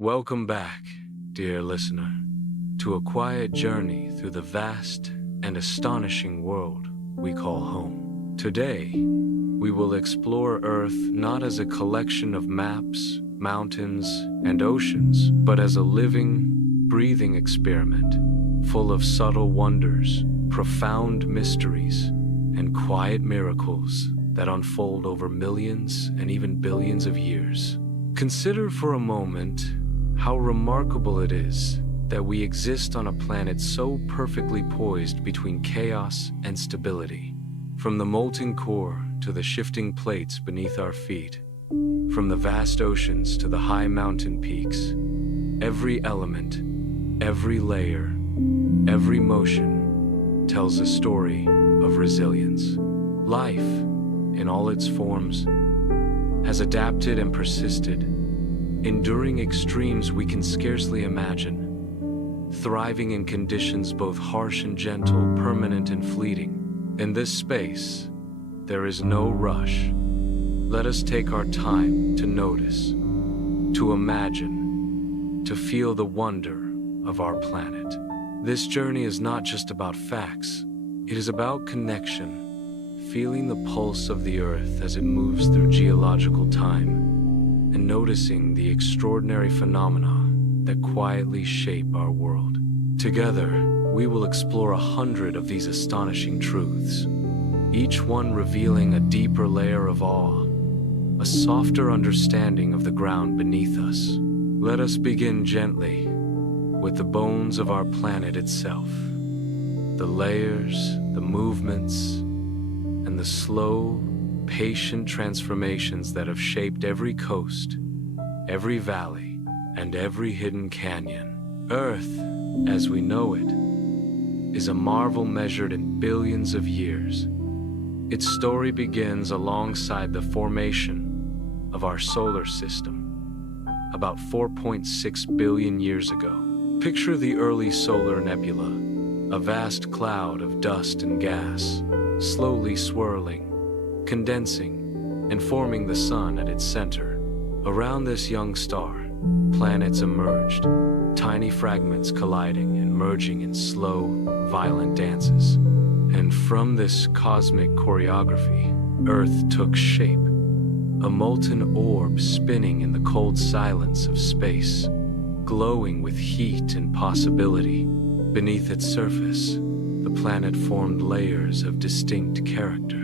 Welcome back, dear listener, to a quiet journey through the vast and astonishing world we call home. Today, we will explore Earth not as a collection of maps, mountains, and oceans, but as a living, breathing experiment, full of subtle wonders, profound mysteries, and quiet miracles that unfold over millions and even billions of years. Consider for a moment how remarkable it is that we exist on a planet so perfectly poised between chaos and stability. From the molten core to the shifting plates beneath our feet, from the vast oceans to the high mountain peaks, every element, every layer, every motion tells a story of resilience. Life, in all its forms, has adapted and persisted, enduring extremes we can scarcely imagine, thriving in conditions both harsh and gentle, permanent and fleeting. In this space, there is no rush. Let us take our time to notice, to imagine, to feel the wonder of our planet. This journey is not just about facts, it is about connection, feeling the pulse of the Earth as it moves through geological time, and noticing the extraordinary phenomena that quietly shape our world. Together, we will explore 100 of these astonishing truths, each one revealing a deeper layer of awe, a softer understanding of the ground beneath us. Let us begin gently with the bones of our planet itself, the layers, the movements, and the slow, patient transformations that have shaped every coast, every valley, and every hidden canyon. Earth, as we know it, is a marvel measured in billions of years. Its story begins alongside the formation of our solar system, about 4.6 billion years ago. Picture the early solar nebula, a vast cloud of dust and gas, slowly swirling, condensing, and forming the sun at its center. Around this young star, planets emerged, tiny fragments colliding and merging in slow, violent dances. And from this cosmic choreography, Earth took shape, a molten orb spinning in the cold silence of space, glowing with heat and possibility. Beneath its surface, the planet formed layers of distinct character.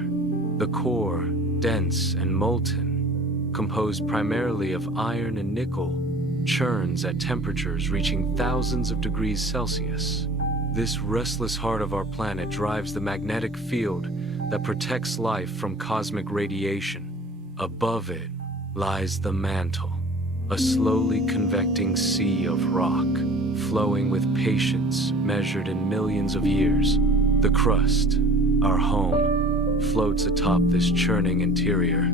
The core, dense and molten, composed primarily of iron and nickel, churns at temperatures reaching thousands of degrees Celsius. This restless heart of our planet drives the magnetic field that protects life from cosmic radiation. Above it lies the mantle, a slowly convecting sea of rock, flowing with patience measured in millions of years. The crust, our home, floats atop this churning interior,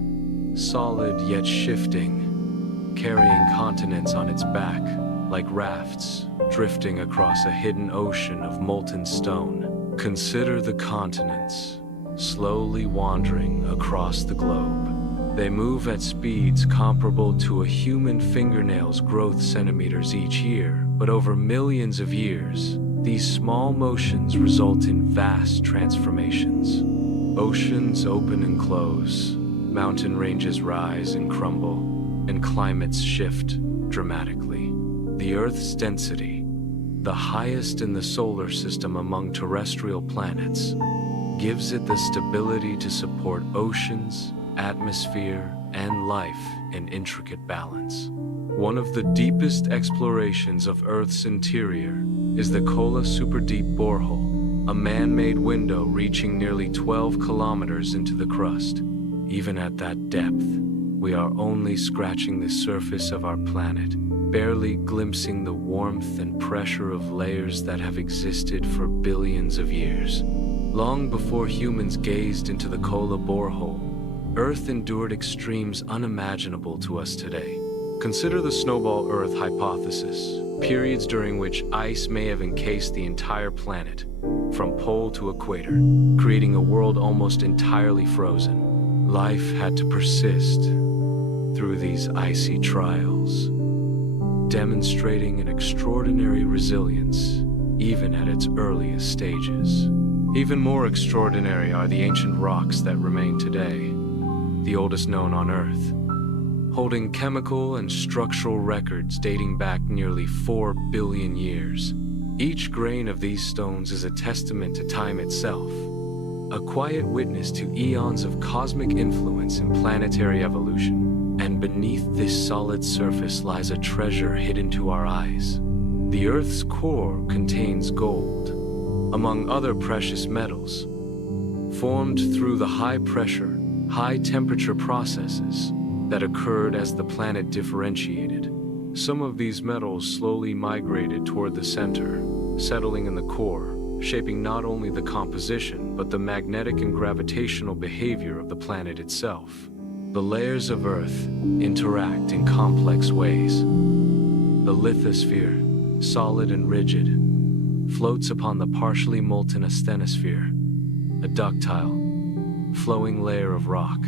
solid yet shifting, carrying continents on its back like rafts drifting across a hidden ocean of molten stone. Consider the continents, slowly wandering across the globe. They move at speeds comparable to a human fingernail's growth centimeters each year, but over millions of years, these small motions result in vast transformations. Oceans open and close, mountain ranges rise and crumble, and climates shift dramatically. The Earth's density, the highest in the solar system among terrestrial planets, gives it the stability to support oceans, atmosphere, and life in intricate balance. One of the deepest explorations of Earth's interior is the Kola Superdeep Borehole, a man-made window reaching nearly 12 kilometers into the crust. Even at that depth, we are only scratching the surface of our planet, barely glimpsing the warmth and pressure of layers that have existed for billions of years. Long before humans gazed into the Kola borehole, Earth endured extremes unimaginable to us today. Consider the snowball Earth hypothesis, periods during which ice may have encased the entire planet, from pole to equator, creating a world almost entirely frozen. Life had to persist through these icy trials. demonstrating an extraordinary resilience even at its earliest stages. Even more extraordinary are the ancient rocks that remain today, the oldest known on Earth, holding chemical and structural records dating back nearly 4 billion years. Each grain of these stones is a testament to time itself, a quiet witness to eons of cosmic influence and planetary evolution. And beneath this solid surface lies a treasure hidden to our eyes. The Earth's core contains gold, among other precious metals, formed through the high-pressure, high-temperature processes that occurred as the planet differentiated. Some of these metals slowly migrated toward the center, settling in the core, shaping not only the composition but the magnetic and gravitational behavior of the planet itself. The layers of Earth interact in complex ways. The lithosphere, solid and rigid, floats upon the partially molten asthenosphere, a ductile, flowing layer of rock.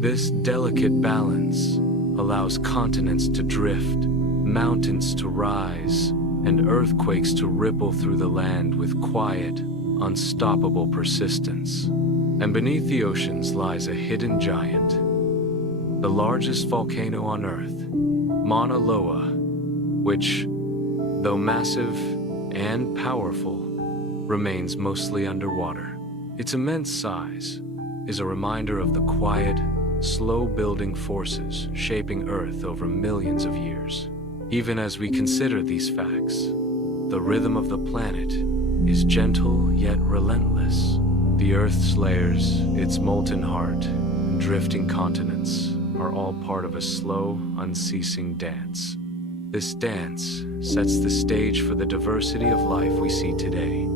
This delicate balance allows continents to drift, mountains to rise, and earthquakes to ripple through the land with quiet, unstoppable persistence. And beneath the oceans lies a hidden giant, the largest volcano on Earth, Mauna Loa, which, though massive and powerful, remains mostly underwater. Its immense size is a reminder of the quiet, slow-building forces shaping Earth over millions of years. Even as we consider these facts, the rhythm of the planet is gentle yet relentless. The Earth's layers, its molten heart, and drifting continents are all part of a slow, unceasing dance. This dance sets the stage for the diversity of life we see today,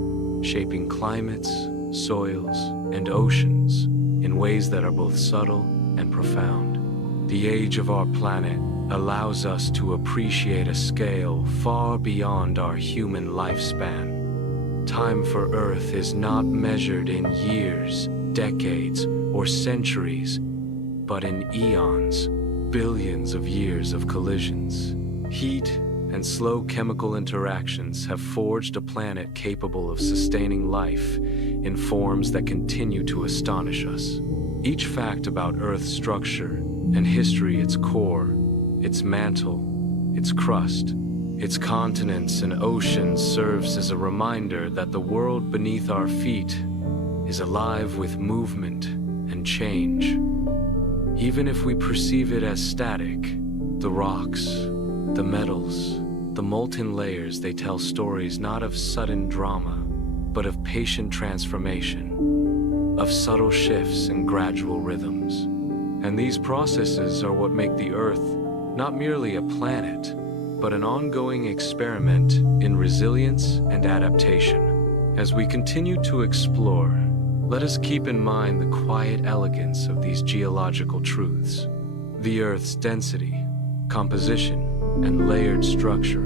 shaping climates, soils, and oceans in ways that are both subtle and profound. The age of our planet allows us to appreciate a scale far beyond our human lifespan. Time for Earth is not measured in years, decades, or centuries, but in eons, billions of years of collisions. Heat and slow chemical interactions have forged a planet capable of sustaining life in forms that continue to astonish us. Each fact about Earth's structure and history, its core, its mantle, its crust, its continents and oceans serves as a reminder that the world beneath our feet is alive with movement and change. Even if we perceive it as static, the rocks, the metals, the molten layers, they tell stories not of sudden drama, but of patient transformation, of subtle shifts and gradual rhythms. And these processes are what make the Earth not merely a planet, but an ongoing experiment in resilience and adaptation. As we continue to explore, let us keep in mind the quiet elegance of these geological truths. The Earth's density, composition, and layered structure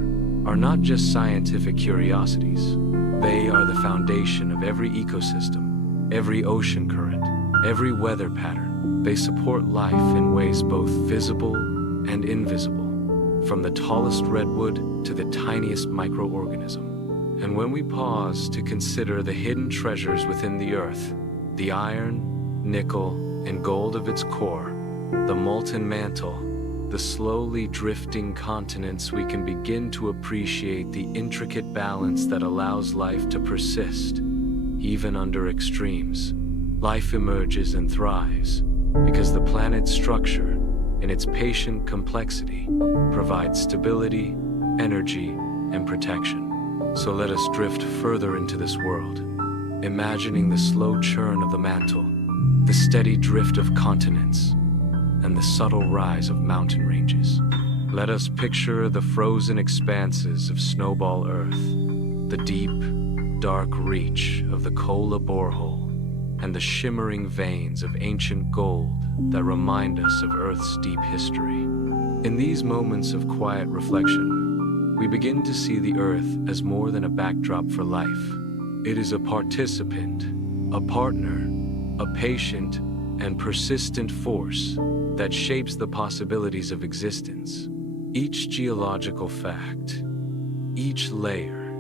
are not just scientific curiosities. They are the foundation of every ecosystem, every ocean current, every weather pattern. They support life in ways both visible and invisible, from the tallest redwood to the tiniest microorganism. And when we pause to consider the hidden treasures within the Earth, the iron, nickel, and gold of its core, the molten mantle, the slowly drifting continents, we can begin to appreciate the intricate balance that allows life to persist, even under extremes. Life emerges and thrives because the planet's structure, in its patient complexity, provides stability, energy, and protection. So let us drift further into this world, imagining the slow churn of the mantle, the steady drift of continents, and the subtle rise of mountain ranges. Let us picture the frozen expanses of snowball Earth, the deep, dark reach of the Kola borehole, and the shimmering veins of ancient gold that remind us of Earth's deep history. In these moments of quiet reflection, we begin to see the Earth as more than a backdrop for life. It is a participant, a partner, a patient, and persistent force that shapes the possibilities of existence. Each geological fact, each layer,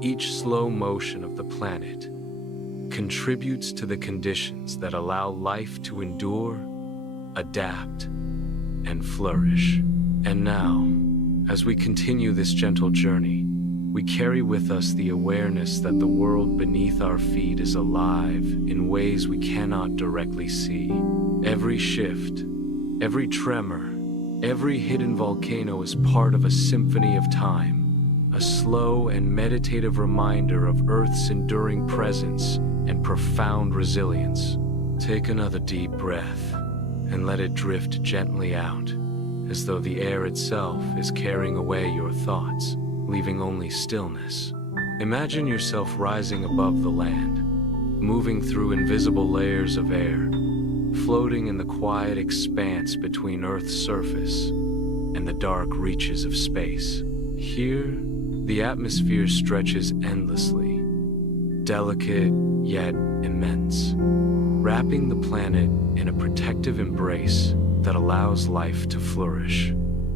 each slow motion of the planet contributes to the conditions that allow life to endure, adapt, and flourish. And now, as we continue this gentle journey, we carry with us the awareness that the world beneath our feet is alive in ways we cannot directly see. Every shift, every tremor, every hidden volcano is part of a symphony of time, a slow and meditative reminder of Earth's enduring presence and profound resilience. Take another deep breath and let it drift gently out, as though the air itself is carrying away your thoughts, leaving only stillness. Imagine yourself rising above the land, moving through invisible layers of air, floating in the quiet expanse between Earth's surface and the dark reaches of space. Here, the atmosphere stretches endlessly, delicate yet immense, wrapping the planet in a protective embrace that allows life to flourish.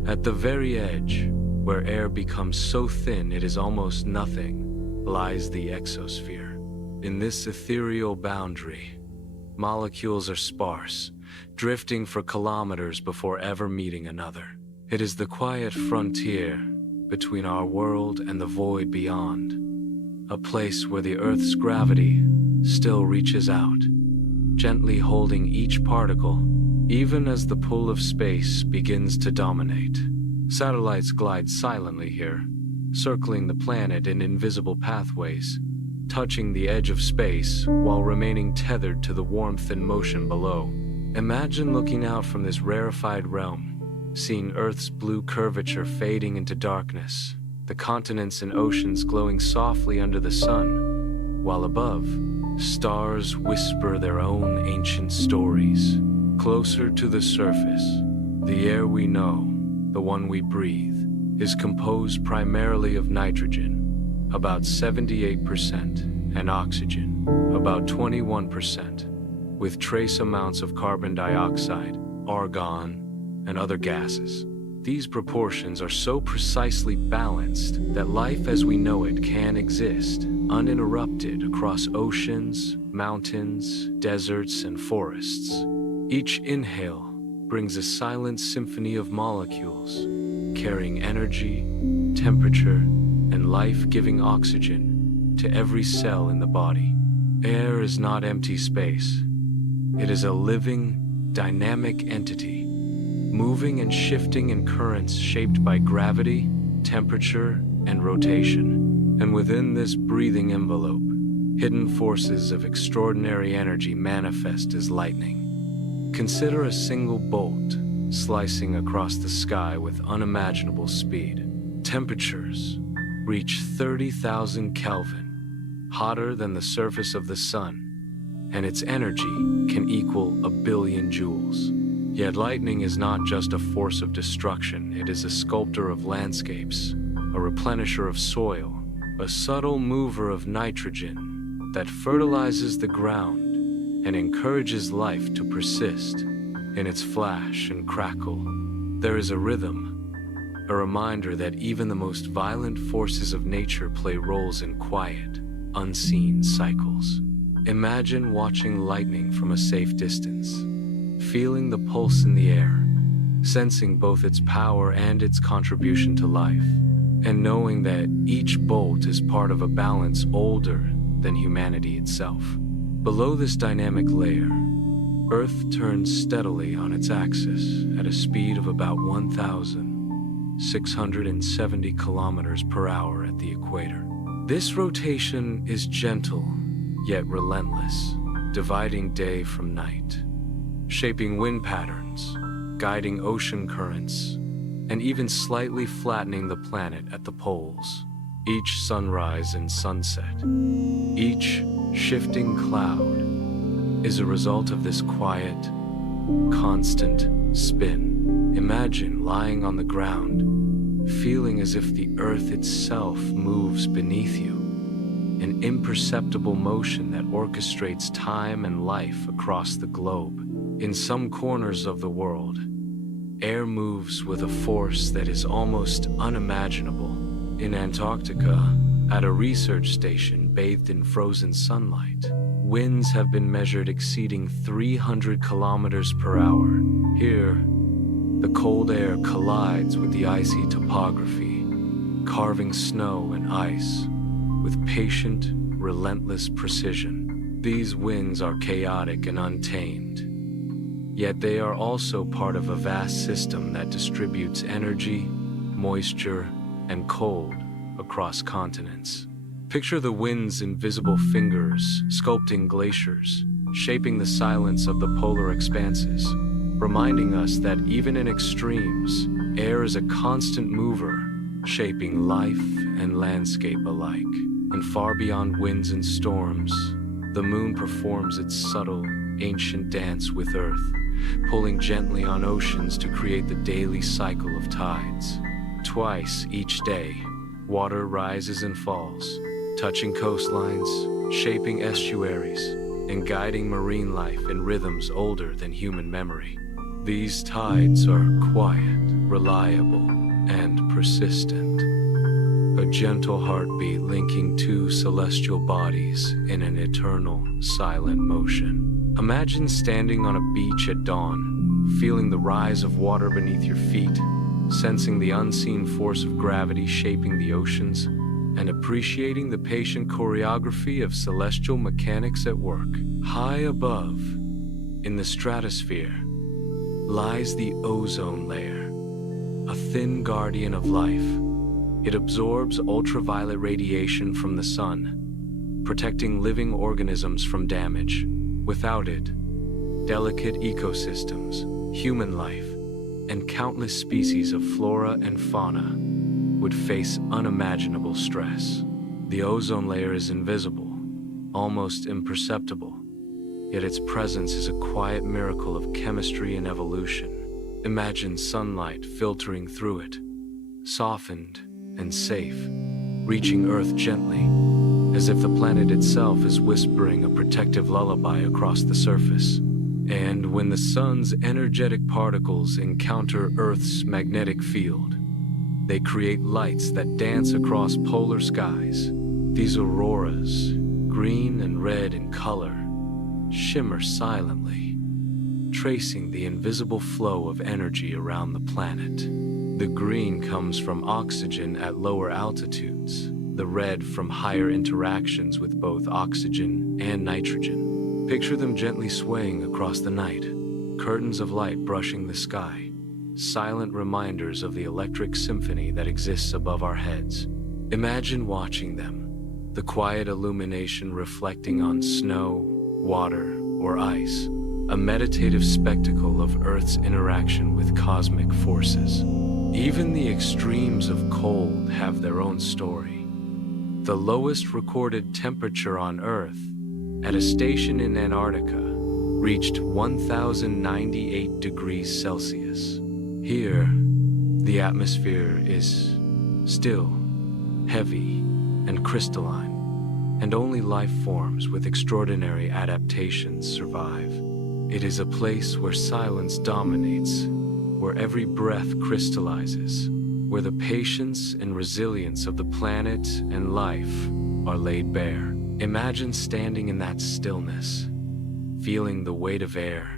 At the very edge, where air becomes so thin it is almost nothing, lies the exosphere. In this ethereal boundary, molecules are sparse, drifting for kilometers before ever meeting another. It is the quiet frontier between our world and the void beyond, a place where the Earth's gravity still reaches out, gently holding each particle, even as the pull of space begins to dominate. Satellites glide silently here, circling the planet in invisible pathways, touching the edge of space while remaining tethered to the warmth and motion below. Imagine looking out from this rarefied realm, seeing Earth's blue curvature fading into darkness, the continents and oceans glowing softly under the sun, while above, stars whisper their own ancient stories. Closer to the surface, the air we know, the one we breathe, is composed primarily of nitrogen, about 78%, and oxygen, about 21%, with trace amounts of carbon dioxide, argon, and other gases. These proportions are so precisely balanced that life as we know it can exist, uninterrupted across oceans, mountains, deserts, and forests. Each inhale brings a silent symphony of molecules, carrying energy, temperature, and life-giving oxygen to every cell in the body. Air is not empty space. It is a living, dynamic entity, moving and shifting in currents shaped by gravity, temperature, and rotation. And within this breathing envelope, hidden forces of extraordinary energy manifest as lightning. Consider a single bolt slicing across the sky with unimaginable speed. Temperatures reach 30,000 Kelvin, hotter than the surface of the sun, and its energy can equal 1 billion joules. Yet lightning is not just a force of destruction, it is a sculptor of landscapes, a replenisher of soil, a subtle mover of nitrogen that fertilizes the ground and encourages life to persist. In its flash and crackle, there is a rhythm, a reminder that even the most violent forces of nature play roles in quiet, unseen cycles. Imagine watching lightning from a safe distance, feeling the pulse in the air, sensing both its power and its contribution to life, and knowing that each bolt is part of a balance older than humanity itself. Below this dynamic layer, Earth turns steadily on its axis at a speed of about 1,670 kilometers per hour at the equator. This rotation is gentle, yet relentless, dividing day from night, shaping wind patterns, guiding ocean currents, and even slightly flattening the planet at the poles. Each sunrise and sunset, each shifting cloud, is a result of this quiet, constant spin. Imagine lying on the ground, feeling as if the earth itself moves beneath you, an imperceptible motion that orchestrates time and life across the globe. In some corners of the world, Air moves with a force that is almost unimaginable. In Antarctica, at a research station bathed in frozen sunlight, winds have been measured exceeding 300 kilometers per hour. Here, the cold air collides with the icy topography, carving snow and ice with patient, relentless precision. These winds are chaotic and untamed, yet they are also part of a vast system that distributes energy, moisture, and cold across continents. Picture the wind's invisible fingers sculpting glaciers, shaping the silence of the polar expanses, reminding us that even in extremes, air is a constant mover, shaping life and landscape alike. And far beyond winds and storms, the moon performs its subtle, ancient dance with Earth, pulling gently on oceans to create the daily cycle of tides. Twice each day, water rises and falls, touching coastlines, shaping estuaries, and guiding marine life in rhythms older than human memory. These tides are quiet, reliable, and persistent, a gentle heartbeat linking two celestial bodies in an eternal, silent motion. Imagine standing on a beach at dawn, feeling the rise of water beneath your feet, sensing the unseen force of gravity shaping the oceans, and appreciating the patient choreography of celestial mechanics at work. High above, in the stratosphere, lies the ozone layer, a thin guardian of life. It absorbs ultraviolet radiation from the sun, protecting living organisms from damage. Without it, delicate ecosystems, human life, and countless species of flora and fauna would face unimaginable stress. The ozone layer is invisible, almost imperceptible, yet its presence is a quiet miracle of chemistry and evolution. Imagine sunlight filtering through it, softened and safe, reaching Earth gently, as if the planet itself is whispering a protective lullaby across the surface. And when the sun's energetic particles encounter Earth's magnetic field, they create lights that dance across polar skies. These auroras, green and red in color, shimmer silently, tracing the invisible flow of energy around the planet. The green comes from oxygen at lower altitudes, the red from higher interactions with both oxygen and nitrogen. Picture them gently swaying across the night, curtains of light brushing the sky, silent reminders of the electric symphony that exists above our heads. Imagine watching them, the quiet illumination reflecting on snow, water, or ice, a meditative spectacle of Earth's interaction with cosmic forces. Even the extremes of cold have their own story. The lowest recorded temperature on Earth, at a station in Antarctica, reached 1,098 degrees Celsius. Here, the atmosphere is still, heavy, and crystalline, and only life forms with extraordinary adaptations survive. It is a place where silence dominates, where every breath crystallizes, where the patience and resilience of the planet and life are laid bare. Imagine standing in that stillness, feeling the weight of air,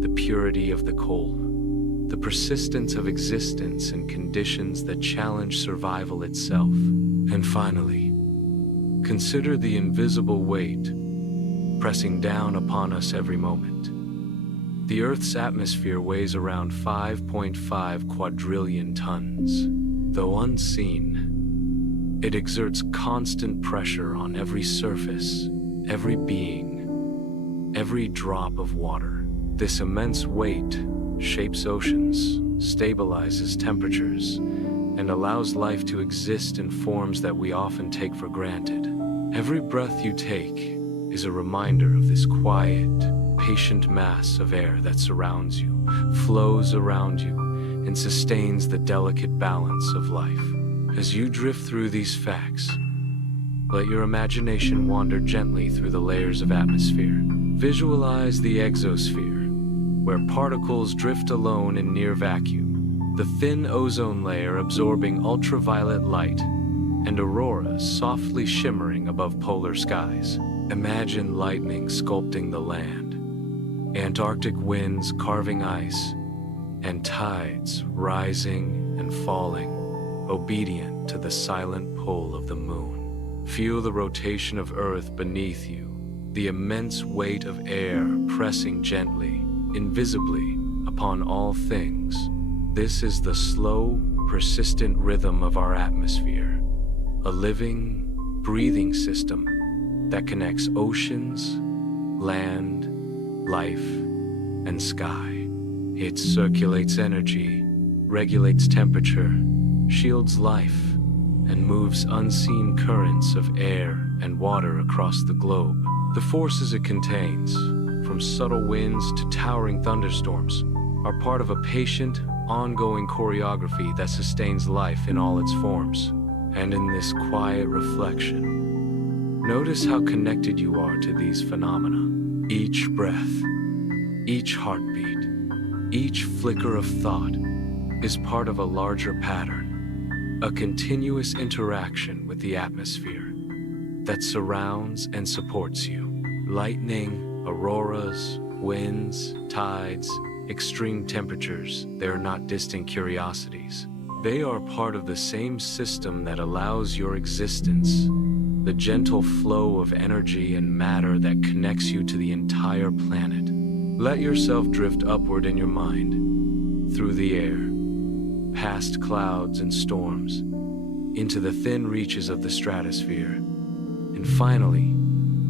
the purity of the cold, the persistence of existence in conditions that challenge survival itself. And finally, consider the invisible weight pressing down upon us every moment. The Earth's atmosphere weighs around 5.5 quadrillion tons. Though unseen, it exerts constant pressure on every surface, every being, every drop of water. This immense weight shapes oceans, stabilizes temperatures, and allows life to exist in forms that we often take for granted. Every breath you take is a reminder of this quiet, patient mass of air that surrounds you, flows around you, and sustains the delicate balance of life. As you drift through these facts, let your imagination wander gently through the layers of atmosphere. Visualize the exosphere, where particles drift alone in near vacuum, the thin ozone layer absorbing ultraviolet light, and auroras softly shimmering above polar skies. Imagine lightning sculpting the land, Antarctic winds carving ice, and tides rising and falling, obedient to the silent pull of the moon. Feel the rotation of Earth beneath you, the immense weight of air pressing gently, invisibly, upon all things. This is the slow, persistent rhythm of our atmosphere, a living, breathing system that connects oceans, land, life, and sky. It circulates energy, regulates temperature, shields life, and moves unseen currents of air and water across the globe. The forces it contains, from subtle winds to towering thunderstorms, are part of a patient, ongoing choreography that sustains life in all its forms. And in this quiet reflection, notice how connected you are to these phenomena. Each breath, each heartbeat, each flicker of thought is part of a larger pattern, a continuous interaction with the atmosphere that surrounds and supports you. Lightning, auroras, winds, tides, extreme temperatures, they are not distant curiosities. They are part of the same system that allows your existence, the gentle flow of energy and matter that connects you to the entire planet. Let yourself drift upward in your mind, through the air, past clouds and storms, into the thin reaches of the stratosphere, and finally,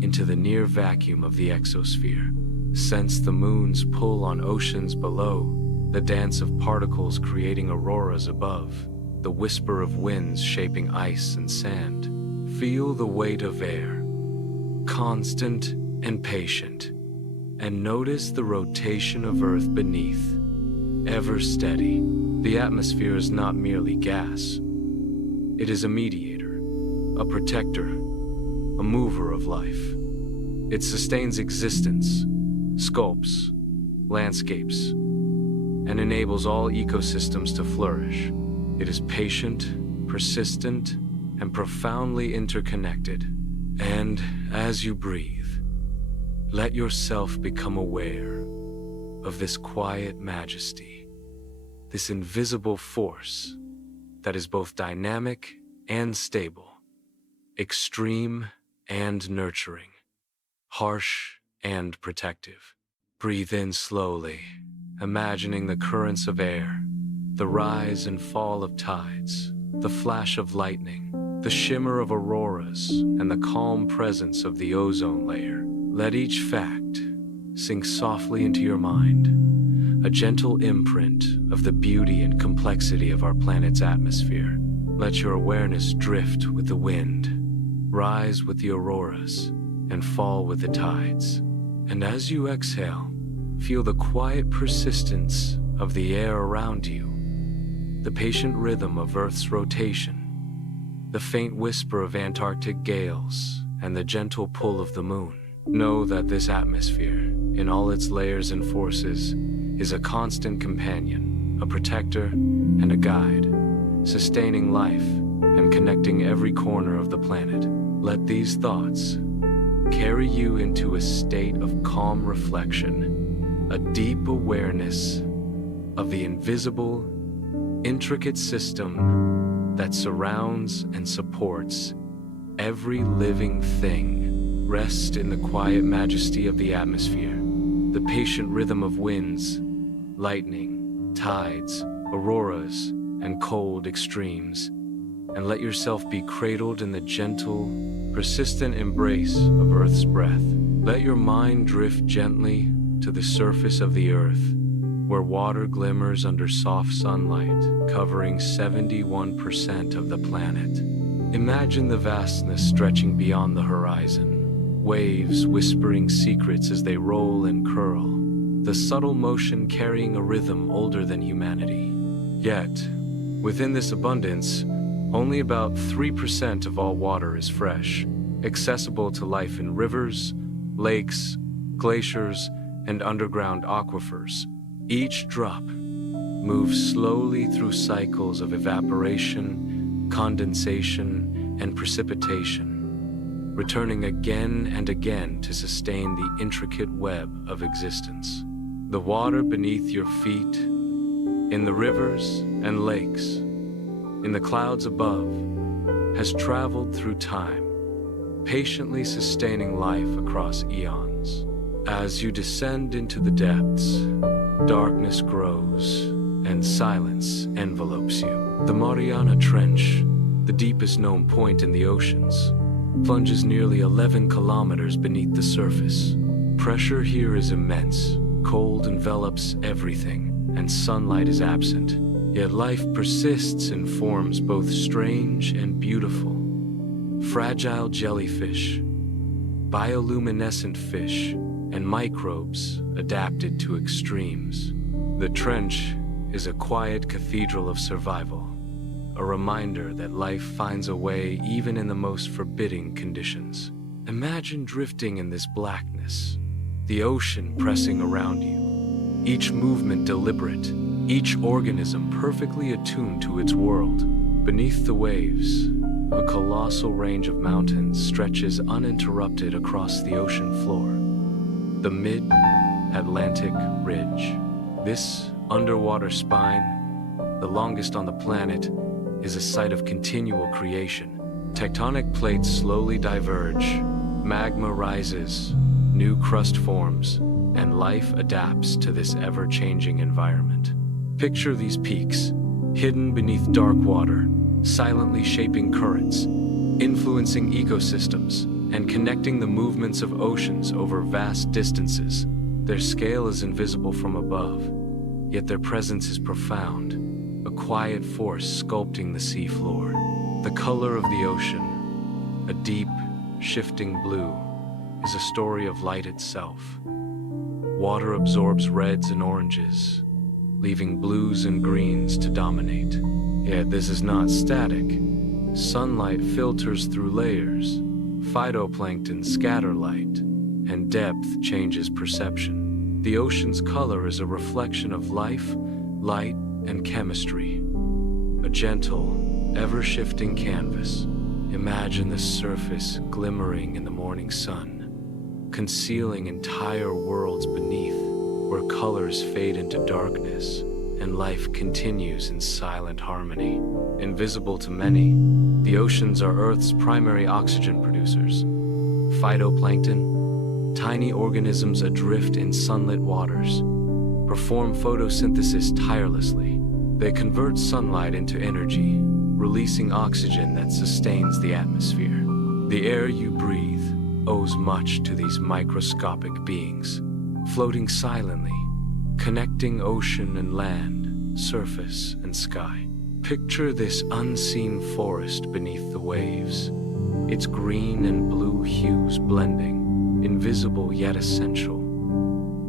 into the near vacuum of the exosphere. Sense the moon's pull on oceans below, the dance of particles creating auroras above, the whisper of winds shaping ice and sand. Feel the weight of air, constant and patient, and notice the rotation of Earth beneath, ever steady. The atmosphere is not merely gas. It is a mediator, a protector, a mover of life. It sustains existence, sculpts landscapes, and enables all ecosystems to flourish. It is patient, persistent, and profoundly interconnected. And as you breathe, let yourself become aware of this quiet majesty, this invisible force that is both dynamic and stable, extreme and nurturing, harsh and protective. Breathe in slowly, imagining the currents of air, the rise and fall of tides, the flash of lightning, the shimmer of auroras, and the calm presence of the ozone layer. Let each fact sink softly into your mind, a gentle imprint of the beauty and complexity of our planet's atmosphere. Let your awareness drift with the wind, rise with the auroras, and fall with the tides. And as you exhale, feel the quiet persistence of the air around you, the patient rhythm of Earth's rotation, the faint whisper of Antarctic gales, and the gentle pull of the moon. Know that this atmosphere, in all its layers and forces, is a constant companion, a protector, and a guide, sustaining life and connecting every corner of the planet. Let these thoughts carry you into a state of calm reflection, a deep awareness of the invisible, intricate system that surrounds and supports every living thing. Rest in the quiet majesty of the atmosphere, the patient rhythm of winds, lightning, tides, auroras, and cold extremes, and let yourself be cradled in the gentle, persistent embrace of Earth's breath. Let your mind drift gently to the surface of the Earth, where water glimmers under soft sunlight, covering 71% of the planet. Imagine the vastness stretching beyond the horizon, waves whispering secrets as they roll and curl, the subtle motion carrying a rhythm older than humanity. Yet, within this abundance, only about 3% of all water is fresh, accessible to life in rivers, lakes, glaciers, and underground aquifers. Each drop moves slowly through cycles of evaporation, condensation, and precipitation, returning again and again to sustain the intricate web of existence. The water beneath your feet, in the rivers and lakes, in the clouds above, has traveled through time, patiently sustaining life across eons. As you descend into the depths, darkness grows and silence envelopes you. The Mariana Trench, the deepest known point in the oceans, plunges nearly 11 kilometers beneath the surface. Pressure here is immense, cold envelops everything, and sunlight is absent. Yet life persists in forms both strange and beautiful. Fragile jellyfish, bioluminescent fish, and microbes adapted to extremes. The trench is a quiet cathedral of survival, a reminder that life finds a way even in the most forbidding conditions. Imagine drifting in this blackness, the ocean pressing around you, each movement deliberate, each organism perfectly attuned to its world. Beneath the waves, a colossal range of mountains stretches uninterrupted across the ocean floor. The Mid-Atlantic Ridge. This underwater spine, the longest on the planet, is a site of continual creation. Tectonic plates slowly diverge, magma rises, new crust forms, and life adapts to this ever-changing environment. Picture these peaks, hidden beneath dark water, silently shaping currents, influencing ecosystems, and connecting the movements of oceans over vast distances. Their scale is invisible from above, yet their presence is profound, a quiet force sculpting the seafloor. The color of the ocean, a deep, shifting blue, is a story of light itself. Water absorbs reds and oranges, leaving blues and greens to dominate. Yet this is not static. Sunlight filters through layers, phytoplankton scatter light, and depth changes perception. The ocean's color is a reflection of life, light, and chemistry. A gentle, ever-shifting canvas. Imagine the surface glimmering in the morning sun, concealing entire worlds beneath, where colors fade into darkness and life continues in silent harmony. Invisible to many, the oceans are Earth's primary oxygen producers. Phytoplankton, tiny organisms adrift in sunlit waters, perform photosynthesis tirelessly. They convert sunlight into energy, releasing oxygen that sustains the atmosphere. The air you breathe owes much to these microscopic beings, floating silently, connecting ocean and land, surface and sky. Picture this unseen forest beneath the waves, its green and blue hues blending, invisible yet essential.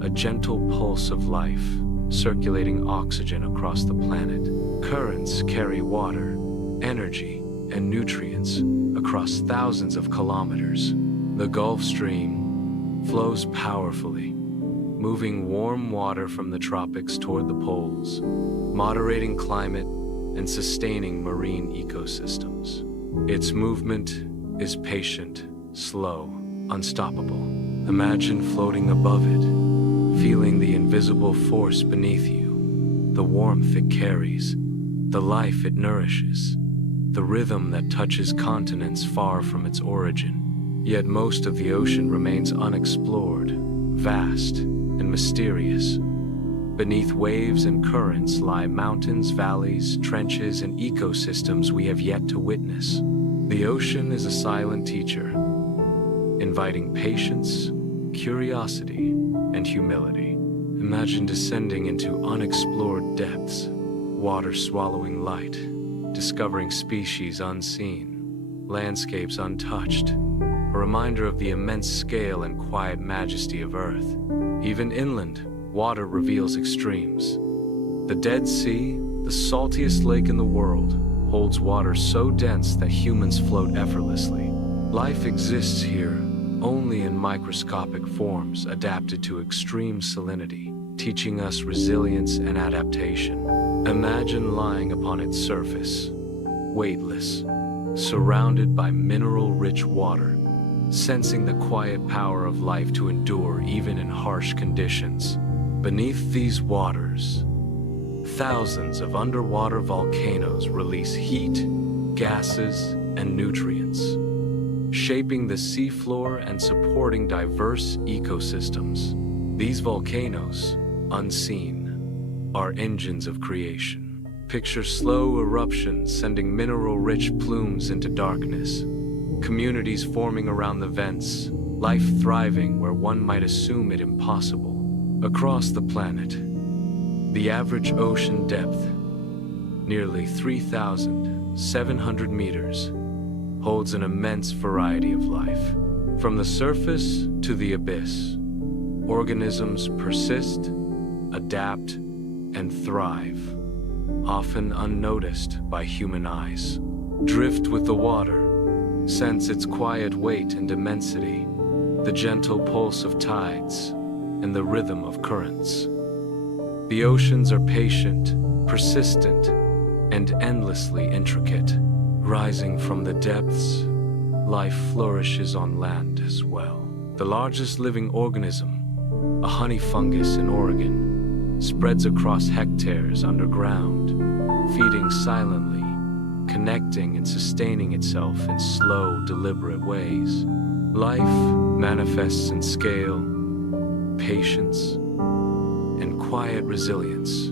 A gentle pulse of life, circulating oxygen across the planet. Currents carry water, energy, and nutrients across thousands of kilometers. The Gulf Stream flows powerfully, moving warm water from the tropics toward the poles, moderating climate and sustaining marine ecosystems. Its movement is patient, slow, unstoppable. Imagine floating above it, feeling the invisible force beneath you, the warmth it carries, the life it nourishes, the rhythm that touches continents far from its origin. Yet most of the ocean remains unexplored, vast, and mysterious. Beneath waves and currents lie mountains, valleys, trenches, and ecosystems we have yet to witness. The ocean is a silent teacher, inviting patience, curiosity, and humility. Imagine descending into unexplored depths, water swallowing light, discovering species unseen, landscapes untouched, a reminder of the immense scale and quiet majesty of Earth. Even inland, water reveals extremes. The Dead Sea, the saltiest lake in the world, holds water so dense that humans float effortlessly. Life exists here, only in microscopic forms adapted to extreme salinity, teaching us resilience and adaptation. Imagine lying upon its surface, weightless, surrounded by mineral-rich water, sensing the quiet power of life to endure even in harsh conditions. Beneath these waters, thousands of underwater volcanoes release heat, gases, and nutrients, shaping the seafloor and supporting diverse ecosystems. These volcanoes, unseen, are engines of creation. Picture slow eruptions sending mineral-rich plumes into darkness, communities forming around the vents, life thriving where one might assume it impossible. Across the planet, the average ocean depth, nearly 3,700 meters, holds an immense variety of life. From the surface to the abyss, organisms persist, adapt, and thrive, often unnoticed by human eyes. Drift with the water, sense its quiet weight and immensity, the gentle pulse of tides, and the rhythm of currents. The oceans are patient, persistent, and endlessly intricate. Rising from the depths, life flourishes on land as well. The largest living organism, a honey fungus in Oregon, spreads across hectares underground, feeding silently, connecting and sustaining itself in slow, deliberate ways. Life manifests in scale, patience, and quiet resilience,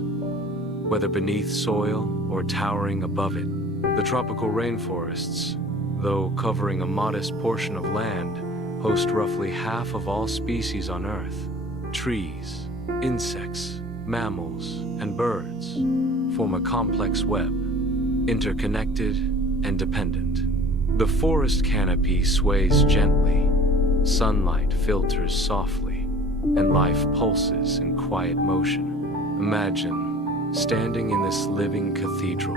whether beneath soil or towering above it. The tropical rainforests, though covering a modest portion of land, host roughly half of all species on Earth. Trees, insects, mammals, and birds form a complex web, interconnected and dependent. The forest canopy sways gently, sunlight filters softly, and life pulses in quiet motion. Imagine standing in this living cathedral,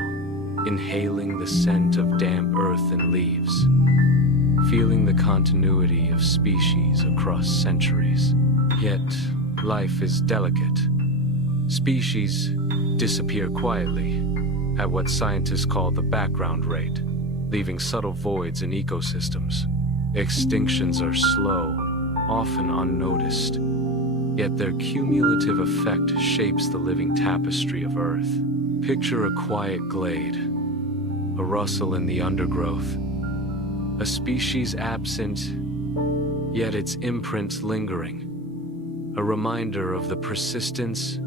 inhaling the scent of damp earth and leaves, feeling the continuity of species across centuries. Yet, life is delicate. Species disappear quietly at what scientists call the background rate, leaving subtle voids in ecosystems. Extinctions are slow, often unnoticed, yet their cumulative effect shapes the living tapestry of Earth. Picture a quiet glade, a rustle in the undergrowth, a species absent, yet its imprint lingering, a reminder of the persistence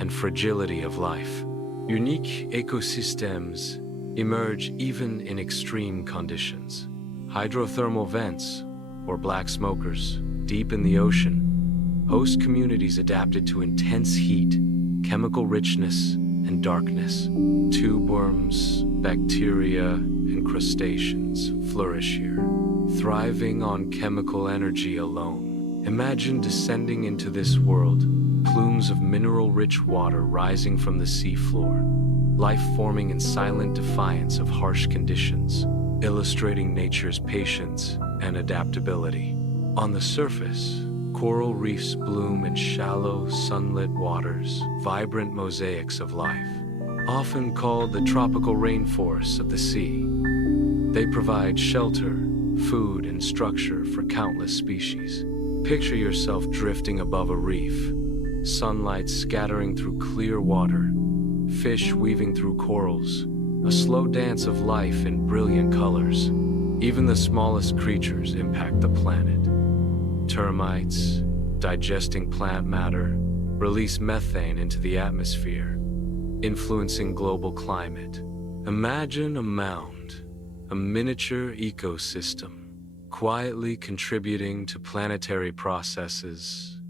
and fragility of life. Unique ecosystems emerge even in extreme conditions. Hydrothermal vents, or black smokers, deep in the ocean, host communities adapted to intense heat, chemical richness, and darkness. Tube worms, bacteria, and crustaceans flourish here, thriving on chemical energy alone. Imagine descending into this world, plumes of mineral-rich water rising from the seafloor, life forming in silent defiance of harsh conditions, illustrating nature's patience and adaptability. On the surface, coral reefs bloom in shallow, sunlit waters, vibrant mosaics of life. Often called the tropical rainforests of the sea, they provide shelter, food, and structure for countless species. Picture yourself drifting above a reef, sunlight scattering through clear water, fish weaving through corals, a slow dance of life in brilliant colors. Even the smallest creatures impact the planet. Termites, digesting plant matter, release methane into the atmosphere, influencing global climate. Imagine a mound, a miniature ecosystem, quietly contributing to planetary processes,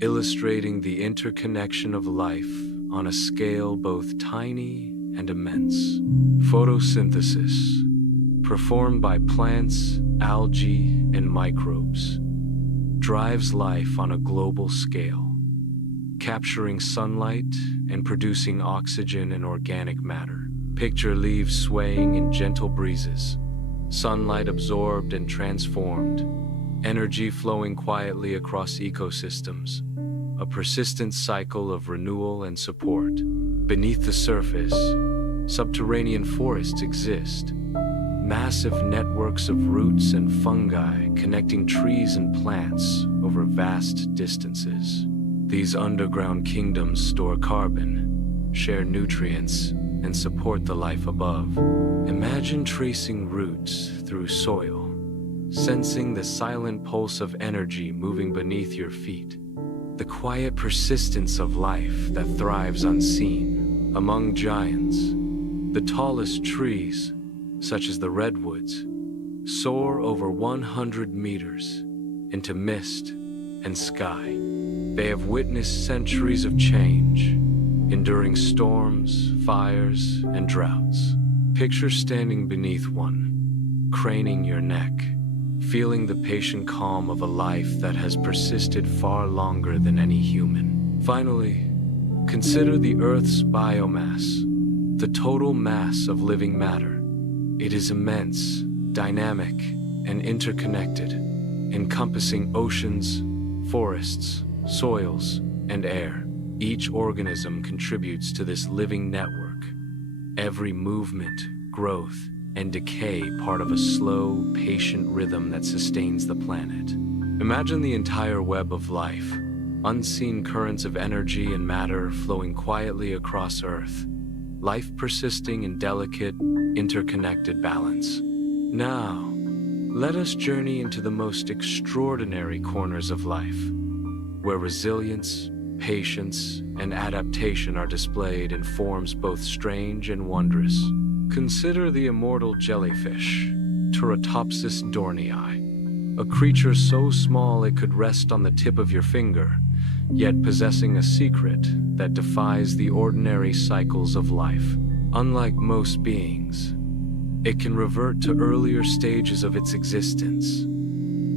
illustrating the interconnection of life on a scale both tiny and immense. Photosynthesis, performed by plants, algae, and microbes, drives life on a global scale, capturing sunlight and producing oxygen and organic matter. Picture leaves swaying in gentle breezes, sunlight absorbed and transformed, energy flowing quietly across ecosystems, a persistent cycle of renewal and support. Beneath the surface, subterranean forests exist, massive networks of roots and fungi connecting trees and plants over vast distances. These underground kingdoms store carbon, share nutrients, and support the life above. Imagine tracing roots through soil, sensing the silent pulse of energy moving beneath your feet, the quiet persistence of life that thrives unseen. Among giants, the tallest trees, such as the redwoods, soar over 100 meters into mist and sky. They have witnessed centuries of change, enduring storms, fires, and droughts. Picture standing beneath one, craning your neck, feeling the patient calm of a life that has persisted far longer than any human. Finally, consider the Earth's biomass, the total mass of living matter. It is immense, dynamic, and interconnected, encompassing oceans, forests, soils, and air. Each organism contributes to this living network, every movement, growth, and decay part of a slow, patient rhythm that sustains the planet. Imagine the entire web of life, unseen currents of energy and matter flowing quietly across Earth, life persisting in delicate, interconnected balance. Now, let us journey into the most extraordinary corners of life, where resilience, patience, and adaptation are displayed in forms both strange and wondrous. Consider the immortal jellyfish, Turritopsis dohrnii, a creature so small it could rest on the tip of your finger, yet possessing a secret that defies the ordinary cycles of life. Unlike most beings, it can revert to earlier stages of its existence,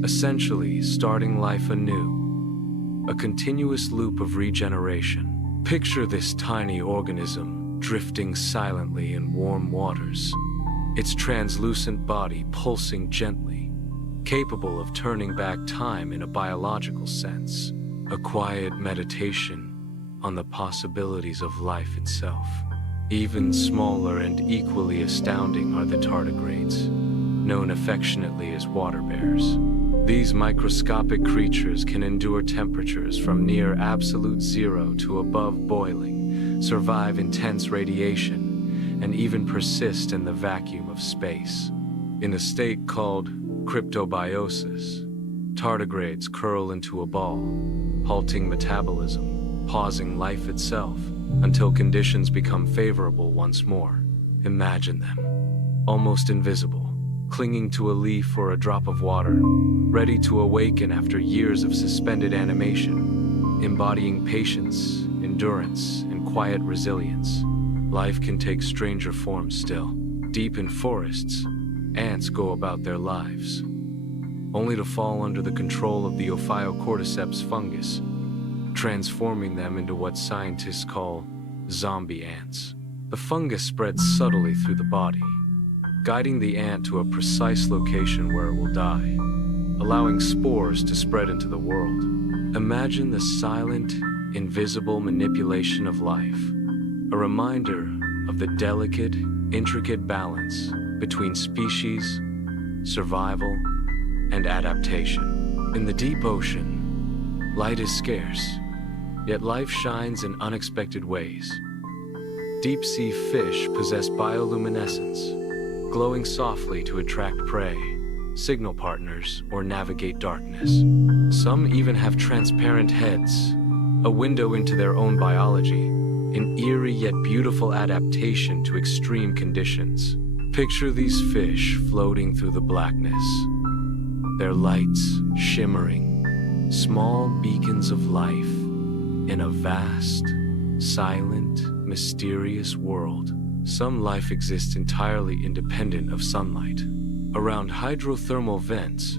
essentially starting life anew, a continuous loop of regeneration. Picture this tiny organism drifting silently in warm waters, its translucent body pulsing gently, capable of turning back time in a biological sense, a quiet meditation on the possibilities of life itself. Even smaller and equally astounding are the tardigrades, known affectionately as water bears. These microscopic creatures can endure temperatures from near absolute zero to above boiling, survive intense radiation, and even persist in the vacuum of space. In a state called cryptobiosis, tardigrades curl into a ball, halting metabolism, pausing life itself, until conditions become favorable once more. Imagine them, almost invisible, clinging to a leaf or a drop of water, ready to awaken after years of suspended animation, embodying patience, endurance, and quiet resilience. Life can take stranger forms still. Deep in forests, ants go about their lives, only to fall under the control of the Ophiocordyceps fungus, transforming them into what scientists call zombie ants. The fungus spreads subtly through the body, guiding the ant to a precise location where it will die, allowing spores to spread into the world. Imagine the silent, invisible manipulation of life, a reminder of the delicate, intricate balance between species, survival, and adaptation. In the deep ocean, light is scarce, yet life shines in unexpected ways. Deep-sea fish possess bioluminescence, glowing softly to attract prey, signal partners, or navigate darkness. Some even have transparent heads, a window into their own biology, an eerie yet beautiful adaptation to extreme conditions. Picture these fish floating through the blackness, their lights shimmering, small beacons of life in a vast, silent, mysterious world. Some life exists entirely independent of sunlight. Around hydrothermal vents,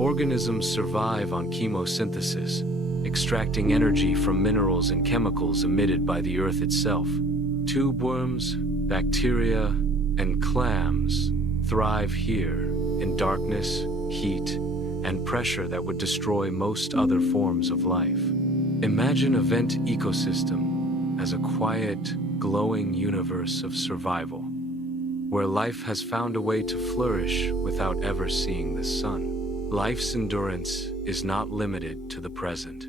organisms survive on chemosynthesis, extracting energy from minerals and chemicals emitted by the earth itself. Tube worms, bacteria, and clams thrive here in darkness, heat, and pressure that would destroy most other forms of life. Imagine a vent ecosystem as a quiet, glowing universe of survival, where life has found a way to flourish without ever seeing the sun. Life's endurance is not limited to the present.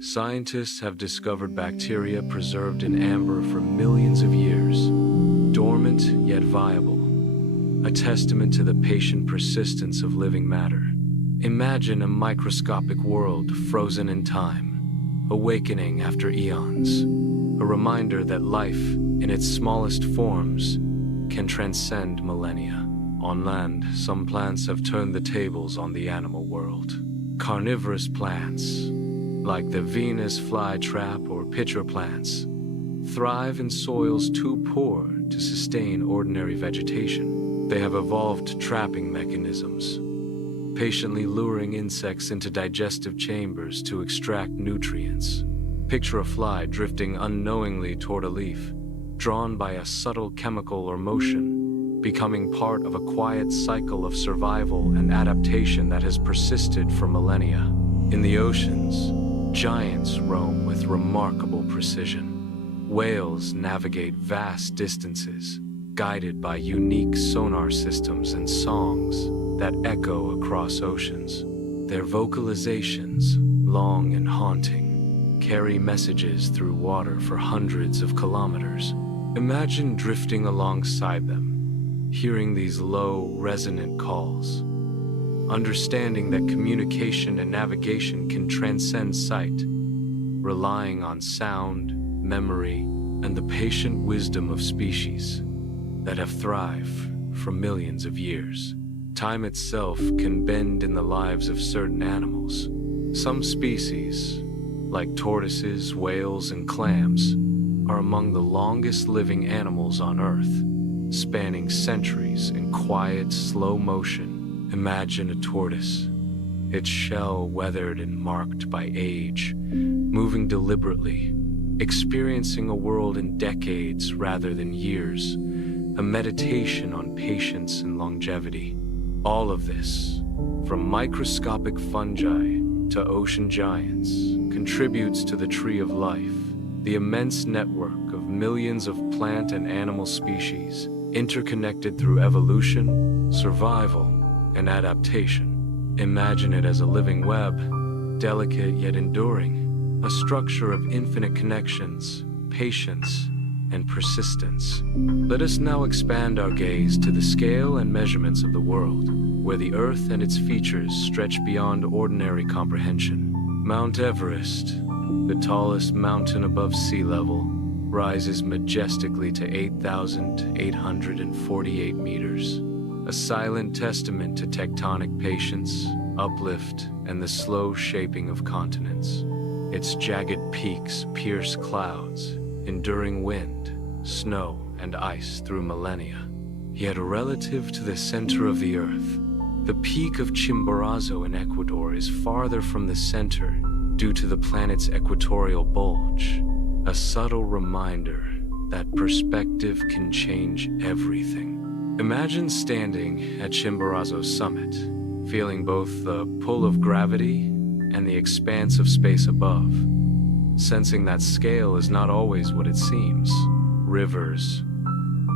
Scientists have discovered bacteria preserved in amber for millions of years, dormant yet viable, a testament to the patient persistence of living matter. Imagine a microscopic world frozen in time, awakening after eons, a reminder that life, in its smallest forms, can transcend millennia. On land, some plants have turned the tables on the animal world. Carnivorous plants, like the Venus flytrap or pitcher plants, thrive in soils too poor to sustain ordinary vegetation. They have evolved trapping mechanisms, patiently luring insects into digestive chambers to extract nutrients. Picture a fly drifting unknowingly toward a leaf, drawn by a subtle chemical or motion, becoming part of a quiet cycle of survival and adaptation that has persisted for millennia. In the oceans, giants roam with remarkable precision. Whales navigate vast distances, guided by unique sonar systems and songs that echo across oceans. Their vocalizations, long and haunting, carry messages through water for hundreds of kilometers. Imagine drifting alongside them, hearing these low, resonant calls, understanding that communication and navigation can transcend sight, relying on sound, memory, and the patient wisdom of species that have thrived for millions of years. Time itself can bend in the lives of certain animals. Some species, like tortoises, whales, and clams, are among the longest living animals on Earth, spanning centuries in quiet, slow motion. Imagine a tortoise, its shell weathered and marked by age, moving deliberately, experiencing a world in decades rather than years, a meditation on patience and longevity. All of this, from microscopic fungi to ocean giants, contributes to the tree of life, the immense network of millions of plant and animal species, interconnected through evolution, survival, and adaptation. Imagine it as a living web, delicate yet enduring, a structure of infinite connections, patience, and persistence. Let us now expand our gaze to the scale and measurements of the world, where the Earth and its features stretch beyond ordinary comprehension. Mount Everest, the tallest mountain above sea level, rises majestically to 8,848 meters, a silent testament to tectonic patience, uplift, and the slow shaping of continents. Its jagged peaks pierce clouds, enduring wind, snow, and ice through millennia. Yet relative to the center of the Earth, the peak of Chimborazo in Ecuador is farther from the center due to the planet's equatorial bulge, a subtle reminder that perspective can change everything. Imagine standing at Chimborazo's summit, feeling both the pull of gravity and the expanse of space above, sensing that scale is not always what it seems. Rivers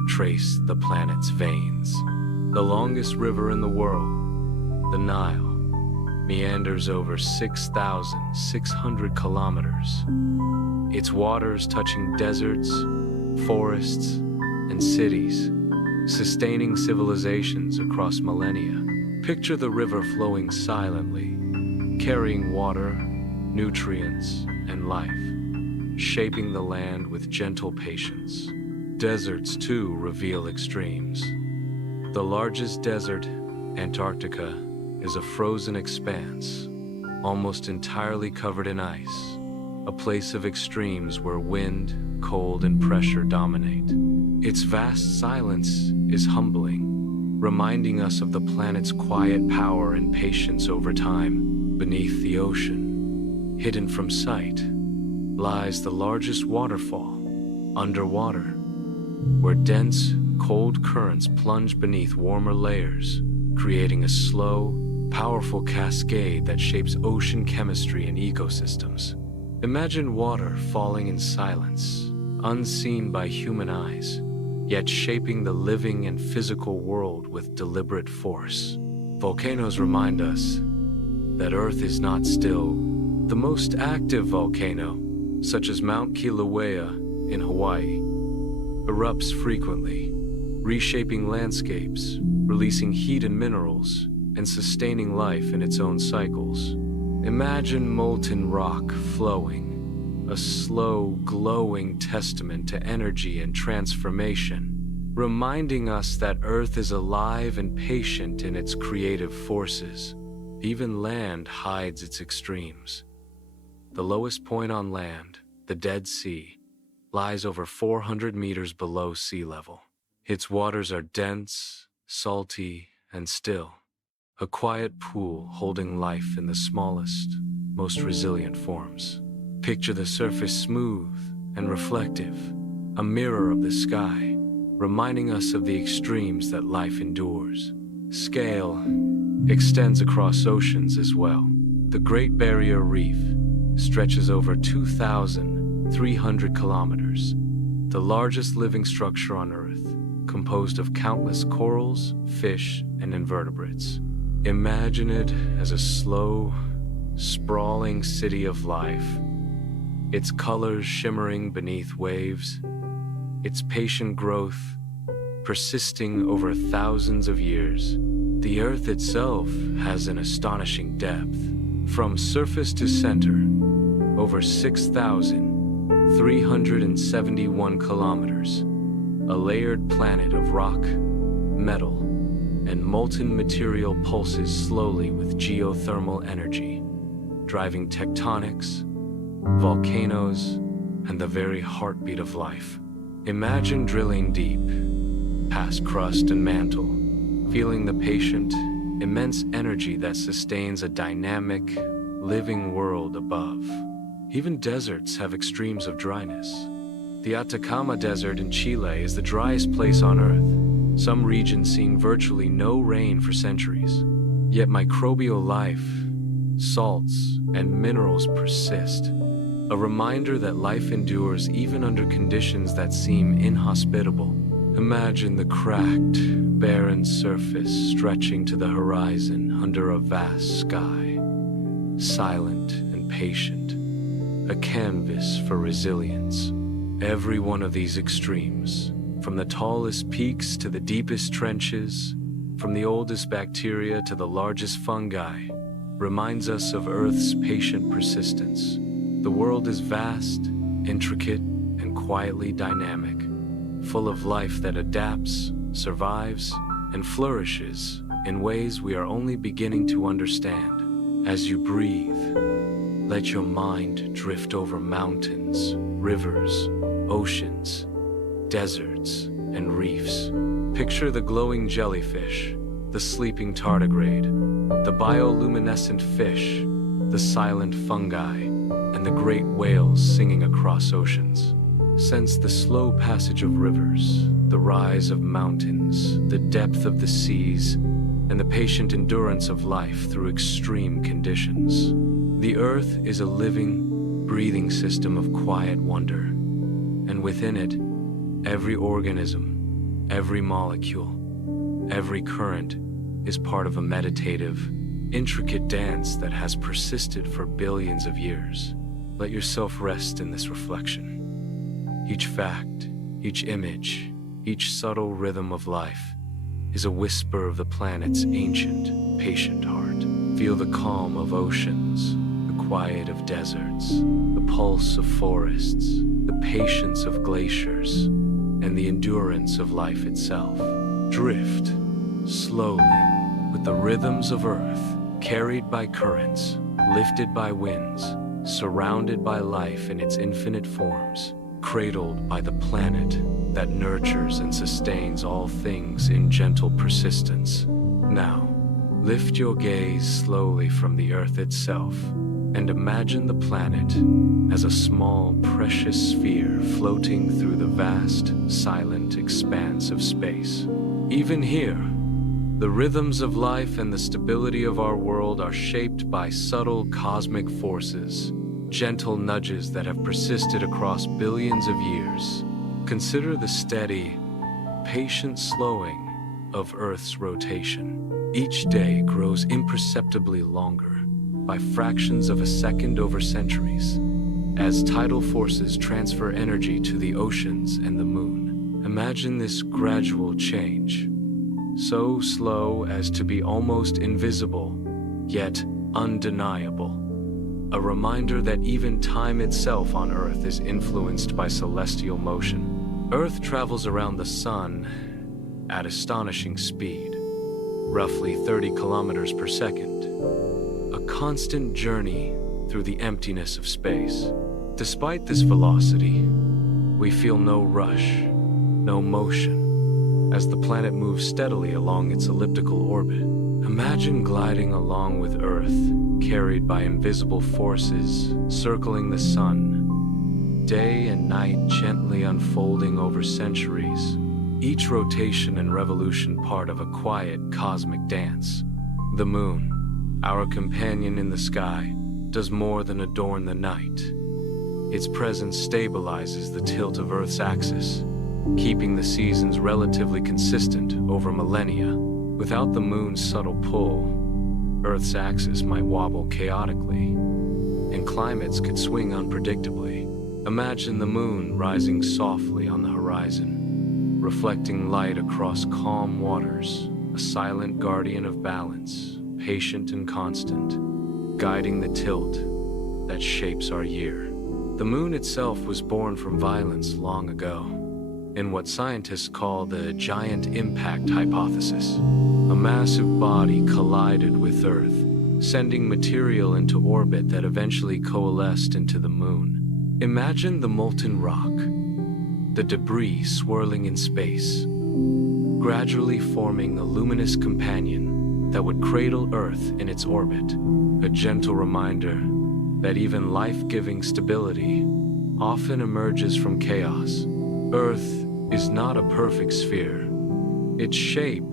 trace the planet's veins. The longest river in the world, the Nile, meanders over 6,600 kilometers, its waters touching deserts, forests, and cities, sustaining civilizations across millennia. Picture the river flowing silently, carrying water, nutrients, and life, shaping the land with gentle patience. Deserts, too, reveal extremes. The largest desert, Antarctica, is a frozen expanse, almost entirely covered in ice, a place of extremes where wind, cold, and pressure dominate. Its vast silence is humbling, reminding us of the planet's quiet power and patience over time. Beneath the ocean, hidden from sight, lies the largest waterfall, underwater, where dense, cold currents plunge beneath warmer layers, creating a slow, powerful cascade that shapes ocean chemistry and ecosystems. Imagine water falling in silence, unseen by human eyes, yet shaping the living and physical world with deliberate force. Volcanoes remind us that Earth is not still. The most active volcano, such as Mount Kilauea in Hawaii, erupts frequently, reshaping landscapes, releasing heat and minerals, and sustaining life in its own cycles. Imagine molten rock flowing, a slow, glowing testament to energy and transformation, reminding us that Earth is alive and patient in its creative forces. Even land hides its extremes. The lowest point on land, the Dead Sea, lies over 400 meters below sea level. Its waters are dense, salty, and still, a quiet pool holding life in the smallest, most resilient forms. Picture the surface smooth and reflective, a mirror of the sky, reminding us of the extremes that life endures. Scale extends across oceans as well. The Great Barrier Reef stretches over 2,300 kilometers, the largest living structure on Earth, composed of countless corals, fish, and invertebrates. Imagine it as a slow, sprawling city of life, its colors shimmering beneath waves, its patient growth persisting over thousands of years. The Earth itself has an astonishing depth. From surface to center, over 6,371 kilometers, a layered planet of rock, metal, and molten material pulses slowly with geothermal energy, driving tectonics, volcanoes, and the very heartbeat of life. Imagine drilling deep, past crust and mantle, feeling the patient, immense energy that sustains a dynamic, living world above. Even deserts have extremes of dryness. The Atacama Desert in Chile is the driest place on Earth, some regions seeing virtually no rain for centuries. Yet microbial life, salts, and minerals persist, a reminder that life endures even under conditions that seem inhospitable. Imagine the cracked, barren surface stretching to the horizon under a vast sky, silent and patient, a canvas for resilience. Every one of these extremes, from the tallest peaks to the deepest trenches, from the oldest bacteria to the largest fungi, reminds us of Earth's patient persistence. The world is vast, intricate, and quietly dynamic, full of life that adapts, survives, and flourishes in ways we are only beginning to understand. As you breathe, let your mind drift over mountains, rivers, oceans, deserts, and reefs. Picture the glowing jellyfish, the sleeping tardigrade, the bioluminescent fish, the silent fungi, and the great whales singing across oceans. Sense the slow passage of rivers, the rise of mountains, the depth of the seas, and the patient endurance of life through extreme conditions. The Earth is a living, breathing system of quiet wonder, and within it, every organism, every molecule, every current is part of a meditative, intricate dance that has persisted for billions of years. Let yourself rest in this reflection. Each fact, each image, each subtle rhythm of life is a whisper of the planet's ancient, patient heart. Feel the calm of oceans, the quiet of deserts, the pulse of forests, the patience of glaciers, and the endurance of life itself. Drift slowly with the rhythms of Earth, carried by currents, lifted by winds, surrounded by life in its infinite forms, cradled by the planet that nurtures and sustains all things in gentle persistence. Now, lift your gaze slowly from the Earth itself and imagine the planet as a small, precious sphere floating through the vast, silent expanse of space. Even here, The rhythms of life and the stability of our world are shaped by subtle cosmic forces, gentle nudges that have persisted across billions of years. Consider the steady, patient slowing of Earth's rotation. Each day grows imperceptibly longer, by fractions of a second over centuries, as tidal forces transfer energy to the oceans and the moon. Imagine this gradual change, so slow as to be almost invisible, yet undeniable. A reminder that even time itself on Earth is influenced by celestial motion. Earth travels around the sun at astonishing speed, roughly 30 kilometers per second, a constant journey through the emptiness of space. Despite this velocity, we feel no rush, no motion, as the planet moves steadily along its elliptical orbit. Imagine gliding along with Earth, carried by invisible forces circling the sun, day and night gently unfolding over centuries, each rotation and revolution part of a quiet cosmic dance. The moon, our companion in the sky, does more than adorn the night. Its presence stabilizes the tilt of Earth's axis, keeping the seasons relatively consistent over millennia. Without the moon's subtle pull, Earth's axis might wobble chaotically, and climates could swing unpredictably. Imagine the moon rising softly on the horizon, reflecting light across calm waters, a silent guardian of balance, patient and constant, guiding the tilt that shapes our year. The moon itself was born from violence long ago, in what scientists call the giant impact hypothesis. A massive body collided with Earth, sending material into orbit that eventually coalesced into the moon. Imagine the molten rock, the debris swirling in space, gradually forming a luminous companion that would cradle Earth in its orbit, a gentle reminder that even life-giving stability often emerges from chaos. Earth is not a perfect sphere. Its shape,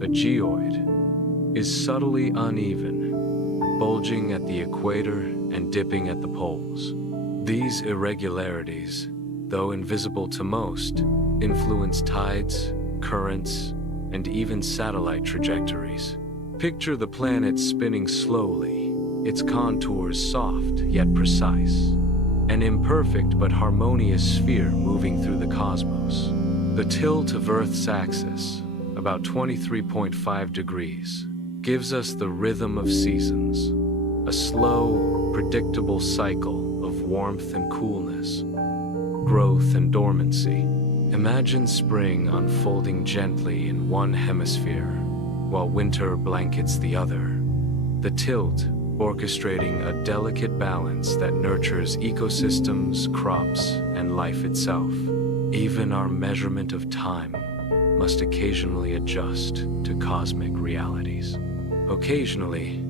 a geoid, is subtly uneven, bulging at the equator and dipping at the poles. These irregularities, though invisible to most, influence tides, currents, and even satellite trajectories. Picture the planet spinning slowly, its contours soft yet precise, an imperfect but harmonious sphere moving through the cosmos. The tilt of Earth's axis, about 23.5 degrees, gives us the rhythm of seasons, a slow, predictable cycle of warmth and coolness, growth and dormancy. Imagine spring unfolding gently in one hemisphere, while winter blankets the other. The tilt orchestrating a delicate balance that nurtures ecosystems, crops, and life itself. Even our measurement of time must occasionally adjust to cosmic realities. Occasionally,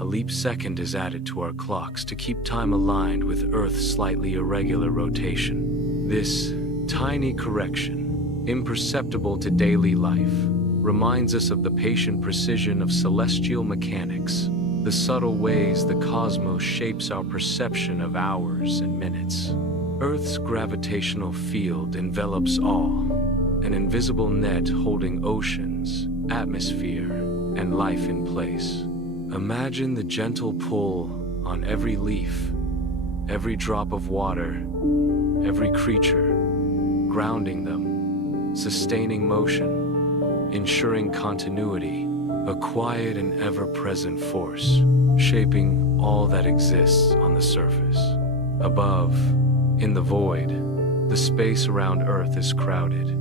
a leap second is added to our clocks to keep time aligned with Earth's slightly irregular rotation. This tiny correction, imperceptible to daily life, reminds us of the patient precision of celestial mechanics, the subtle ways the cosmos shapes our perception of hours and minutes. Earth's gravitational field envelops all, an invisible net holding oceans, atmosphere, and life in place. Imagine the gentle pull on every leaf, every drop of water, every creature, grounding them, sustaining motion, ensuring continuity, a quiet and ever-present force, shaping all that exists on the surface. Above, in the void, the space around Earth is crowded.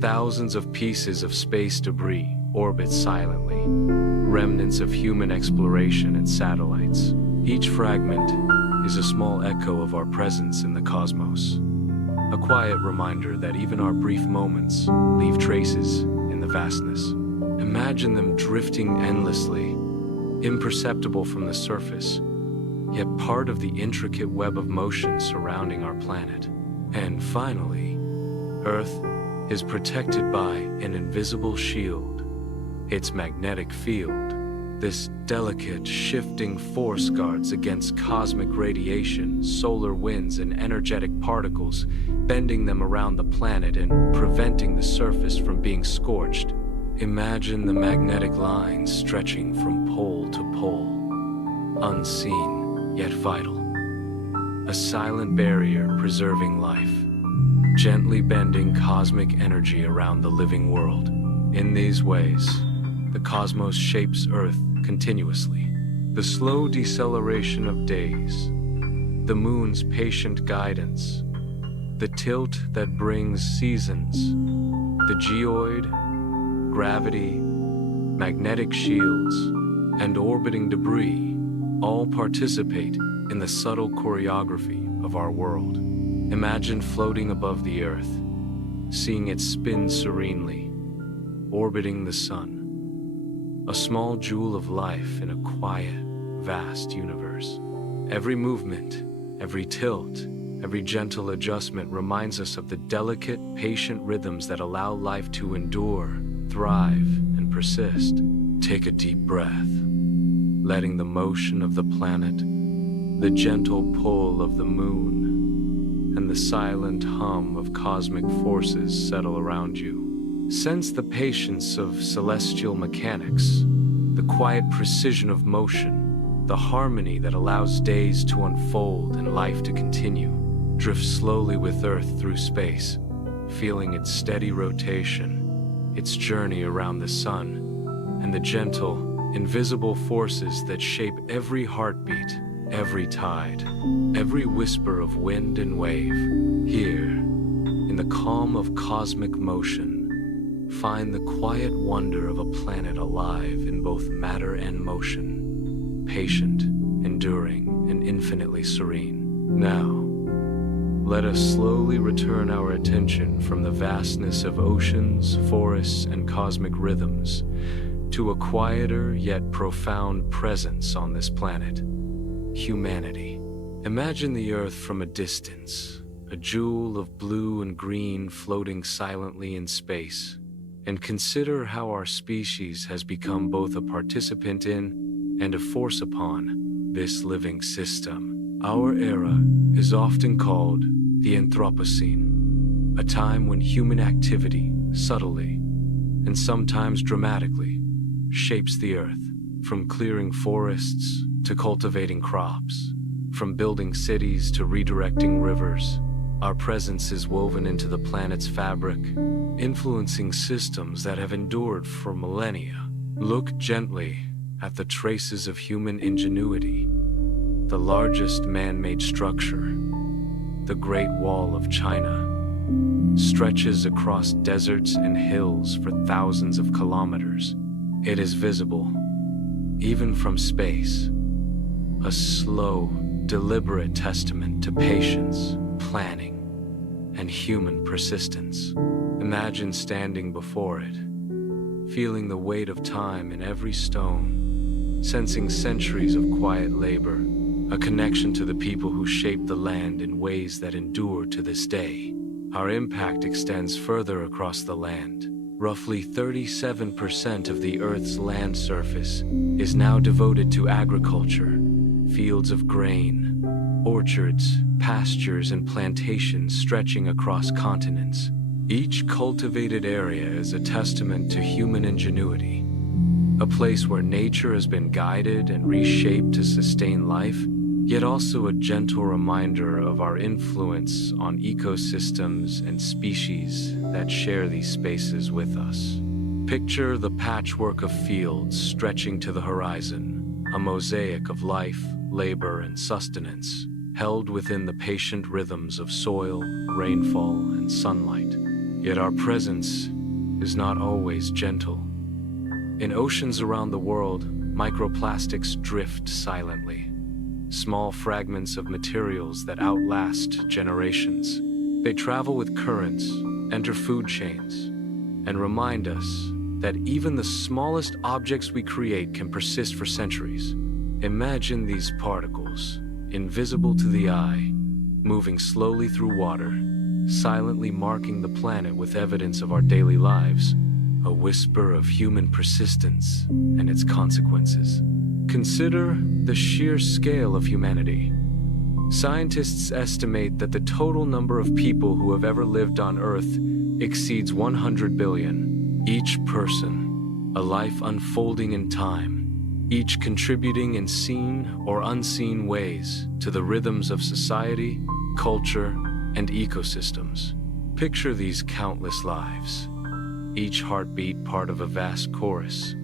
Thousands of pieces of space debris orbit silently, remnants of human exploration and satellites. Each fragment is a small echo of our presence in the cosmos, a quiet reminder that even our brief moments leave traces in the vastness. Imagine them drifting endlessly, imperceptible from the surface, yet part of the intricate web of motion surrounding our planet. And finally, Earth is protected by an invisible shield, Its magnetic field, this delicate, shifting force, guards against cosmic radiation, solar winds, and energetic particles, bending them around the planet and preventing the surface from being scorched. Imagine the magnetic lines stretching from pole to pole, unseen yet vital. A silent barrier preserving life, gently bending cosmic energy around the living world. In these ways, the cosmos shapes Earth continuously. The slow deceleration of days, the moon's patient guidance, the tilt that brings seasons, the geoid, gravity, magnetic shields, and orbiting debris all participate in the subtle choreography of our world. Imagine floating above the Earth, seeing it spin serenely, orbiting the sun, a small jewel of life in a quiet, vast universe. Every movement, every tilt, every gentle adjustment reminds us of the delicate, patient rhythms that allow life to endure, thrive, and persist. Take a deep breath, letting the motion of the planet, the gentle pull of the moon, and the silent hum of cosmic forces settle around you. Sense the patience of celestial mechanics, the quiet precision of motion, the harmony that allows days to unfold and life to continue. Drift slowly with Earth through space, feeling its steady rotation, its journey around the sun, and the gentle, invisible forces that shape every heartbeat, every tide, every whisper of wind and wave. Here, in the calm of cosmic motion, find the quiet wonder of a planet alive in both matter and motion, patient, enduring, and infinitely serene. Now, let us slowly return our attention from the vastness of oceans, forests, and cosmic rhythms to a quieter yet profound presence on this planet, humanity. Imagine the Earth from a distance, a jewel of blue and green floating silently in space, and consider how our species has become both a participant in and a force upon this living system. Our era is often called the Anthropocene, a time when human activity subtly, and sometimes dramatically, shapes the Earth, from clearing forests to cultivating crops, from building cities to redirecting rivers. Our presence is woven into the planet's fabric, influencing systems that have endured for millennia. Look gently at the traces of human ingenuity. The largest man-made structure, the Great Wall of China, stretches across deserts and hills for thousands of kilometers. It is visible, even from space, a slow, deliberate testament to patience, planning, and human persistence. Imagine standing before it, feeling the weight of time in every stone, sensing centuries of quiet labor, a connection to the people who shaped the land in ways that endure to this day. Our impact extends further across the land. Roughly 37% of the Earth's land surface is now devoted to agriculture, fields of grain, orchards, pastures, and plantations stretching across continents. Each cultivated area is a testament to human ingenuity, a place where nature has been guided and reshaped to sustain life, yet also a gentle reminder of our influence on ecosystems and species that share these spaces with us. Picture the patchwork of fields stretching to the horizon, a mosaic of life, labor, and sustenance, held within the patient rhythms of soil, rainfall, and sunlight. Yet our presence is not always gentle. In oceans around the world, microplastics drift silently, small fragments of materials that outlast generations. They travel with currents, enter food chains, and remind us that even the smallest objects we create can persist for centuries. Imagine these particles, invisible to the eye, moving slowly through water, silently marking the planet with evidence of our daily lives. a whisper of human persistence and its consequences. Consider the sheer scale of humanity. Scientists estimate that the total number of people who have ever lived on Earth exceeds 100 billion. Each person, a life unfolding in time, each contributing in seen or unseen ways to the rhythms of society, culture, and ecosystems. Picture these countless lives, each heartbeat part of a vast chorus,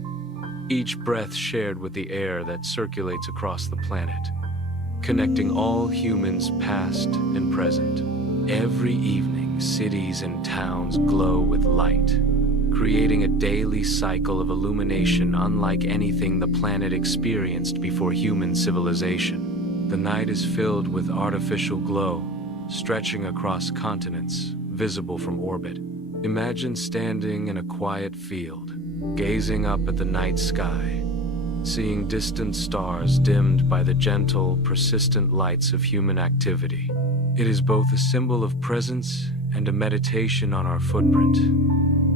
each breath shared with the air that circulates across the planet, connecting all humans past and present. Every evening, cities and towns glow with light, creating a daily cycle of illumination unlike anything the planet experienced before human civilization. The night is filled with artificial glow, stretching across continents, visible from orbit. Imagine standing in a quiet field, gazing up at the night sky, seeing distant stars dimmed by the gentle, persistent lights of human activity. It is both a symbol of presence and a meditation on our footprint,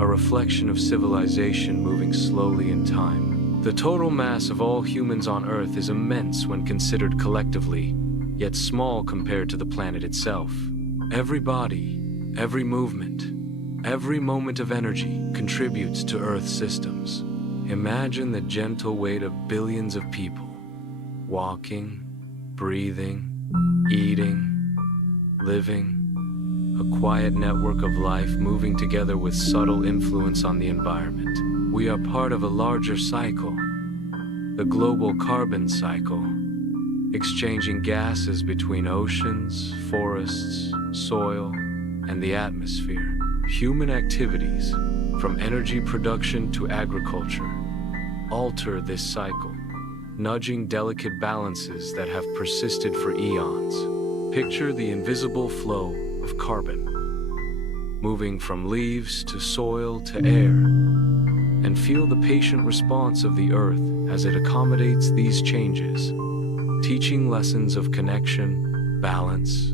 a reflection of civilization moving slowly in time. The total mass of all humans on Earth is immense when considered collectively, yet small compared to the planet itself. Every body, every movement, every moment of energy contributes to Earth's systems. Imagine the gentle weight of billions of people, walking, breathing, eating, living, a quiet network of life moving together with subtle influence on the environment. We are part of a larger cycle, the global carbon cycle, exchanging gases between oceans, forests, soil, and the atmosphere. Human activities, from energy production to agriculture, alter this cycle, nudging delicate balances that have persisted for eons. Picture the invisible flow of carbon, moving from leaves to soil to air, and feel the patient response of the earth as it accommodates these changes, teaching lessons of connection, balance,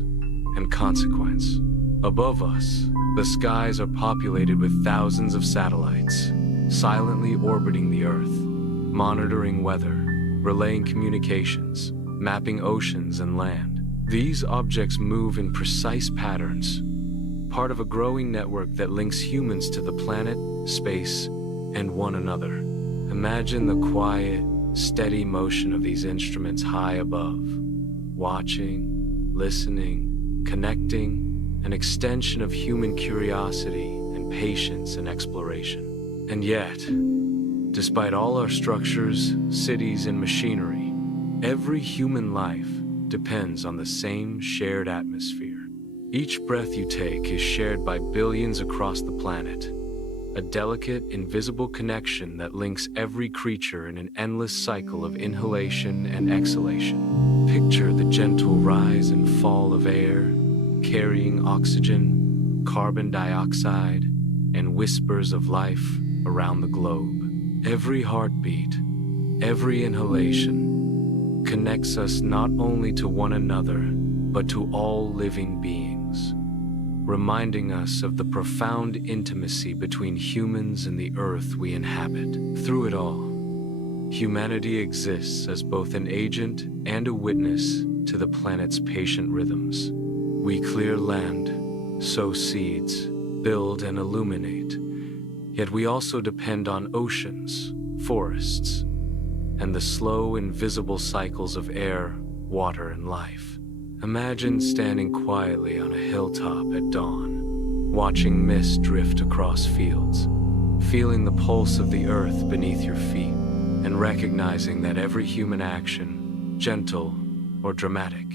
and consequence. Above us, the skies are populated with thousands of satellites, silently orbiting the Earth, monitoring weather, relaying communications, mapping oceans and land. These objects move in precise patterns, part of a growing network that links humans to the planet, space, and one another. Imagine the quiet, steady motion of these instruments high above, watching, listening, connecting, an extension of human curiosity and patience and exploration. And yet, despite all our structures, cities, and machinery, every human life depends on the same shared atmosphere. Each breath you take is shared by billions across the planet, a delicate, invisible connection that links every creature in an endless cycle of inhalation and exhalation. Picture the gentle rise and fall of air, carrying oxygen, carbon dioxide, and whispers of life around the globe. Every heartbeat, every inhalation connects us not only to one another, but to all living beings, reminding us of the profound intimacy between humans and the earth we inhabit. Through it all, humanity exists as both an agent and a witness to the planet's patient rhythms. We clear land, sow seeds, build and illuminate, yet we also depend on oceans, forests, and the slow, invisible cycles of air, water, and life. Imagine standing quietly on a hilltop at dawn, watching mist drift across fields, feeling the pulse of the earth beneath your feet, and recognizing that every human action, gentle or dramatic,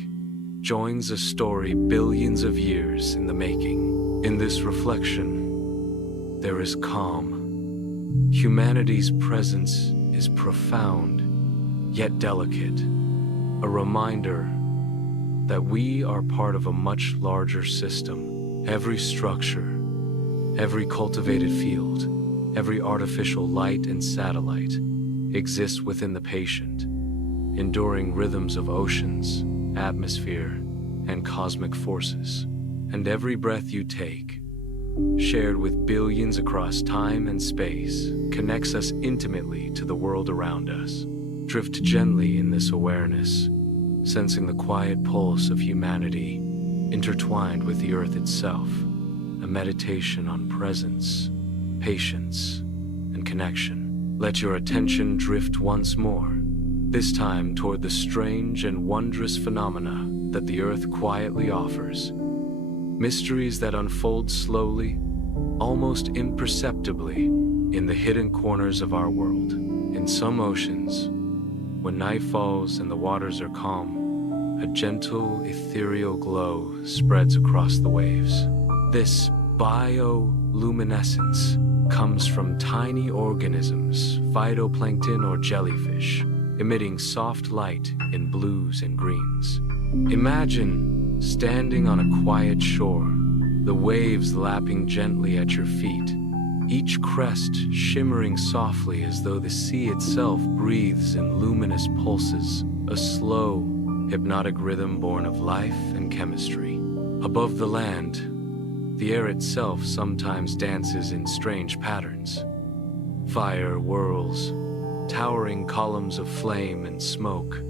joins a story billions of years in the making. In this reflection, there is calm. Humanity's presence is profound, yet delicate, a reminder that we are part of a much larger system. Every structure, every cultivated field, every artificial light and satellite exists within the patient, enduring rhythms of oceans, atmosphere, and cosmic forces. And every breath you take, shared with billions across time and space, connects us intimately to the world around us. Drift gently in this awareness, sensing the quiet pulse of humanity intertwined with the earth itself, a meditation on presence, patience, and connection. Let your attention drift once more, this time toward the strange and wondrous phenomena that the earth quietly offers. Mysteries that unfold slowly, almost imperceptibly, in the hidden corners of our world. In some oceans, when night falls and the waters are calm, a gentle, ethereal glow spreads across the waves. This bioluminescence comes from tiny organisms, phytoplankton or jellyfish, emitting soft light in blues and greens. Imagine standing on a quiet shore, the waves lapping gently at your feet, each crest shimmering softly as though the sea itself breathes in luminous pulses, a slow, hypnotic rhythm born of life and chemistry. Above the land, the air itself sometimes dances in strange patterns. Fire whirls, towering columns of flame and smoke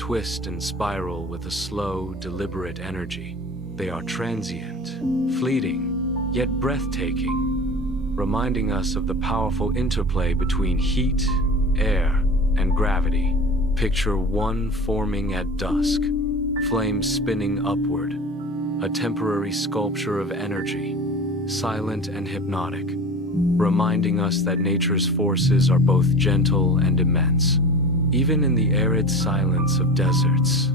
twist and spiral with a slow, deliberate energy. They are transient, fleeting, yet breathtaking, reminding us of the powerful interplay between heat, air, and gravity. Picture one forming at dusk, flames spinning upward, a temporary sculpture of energy, silent and hypnotic, reminding us that nature's forces are both gentle and immense. Even in the arid silence of deserts,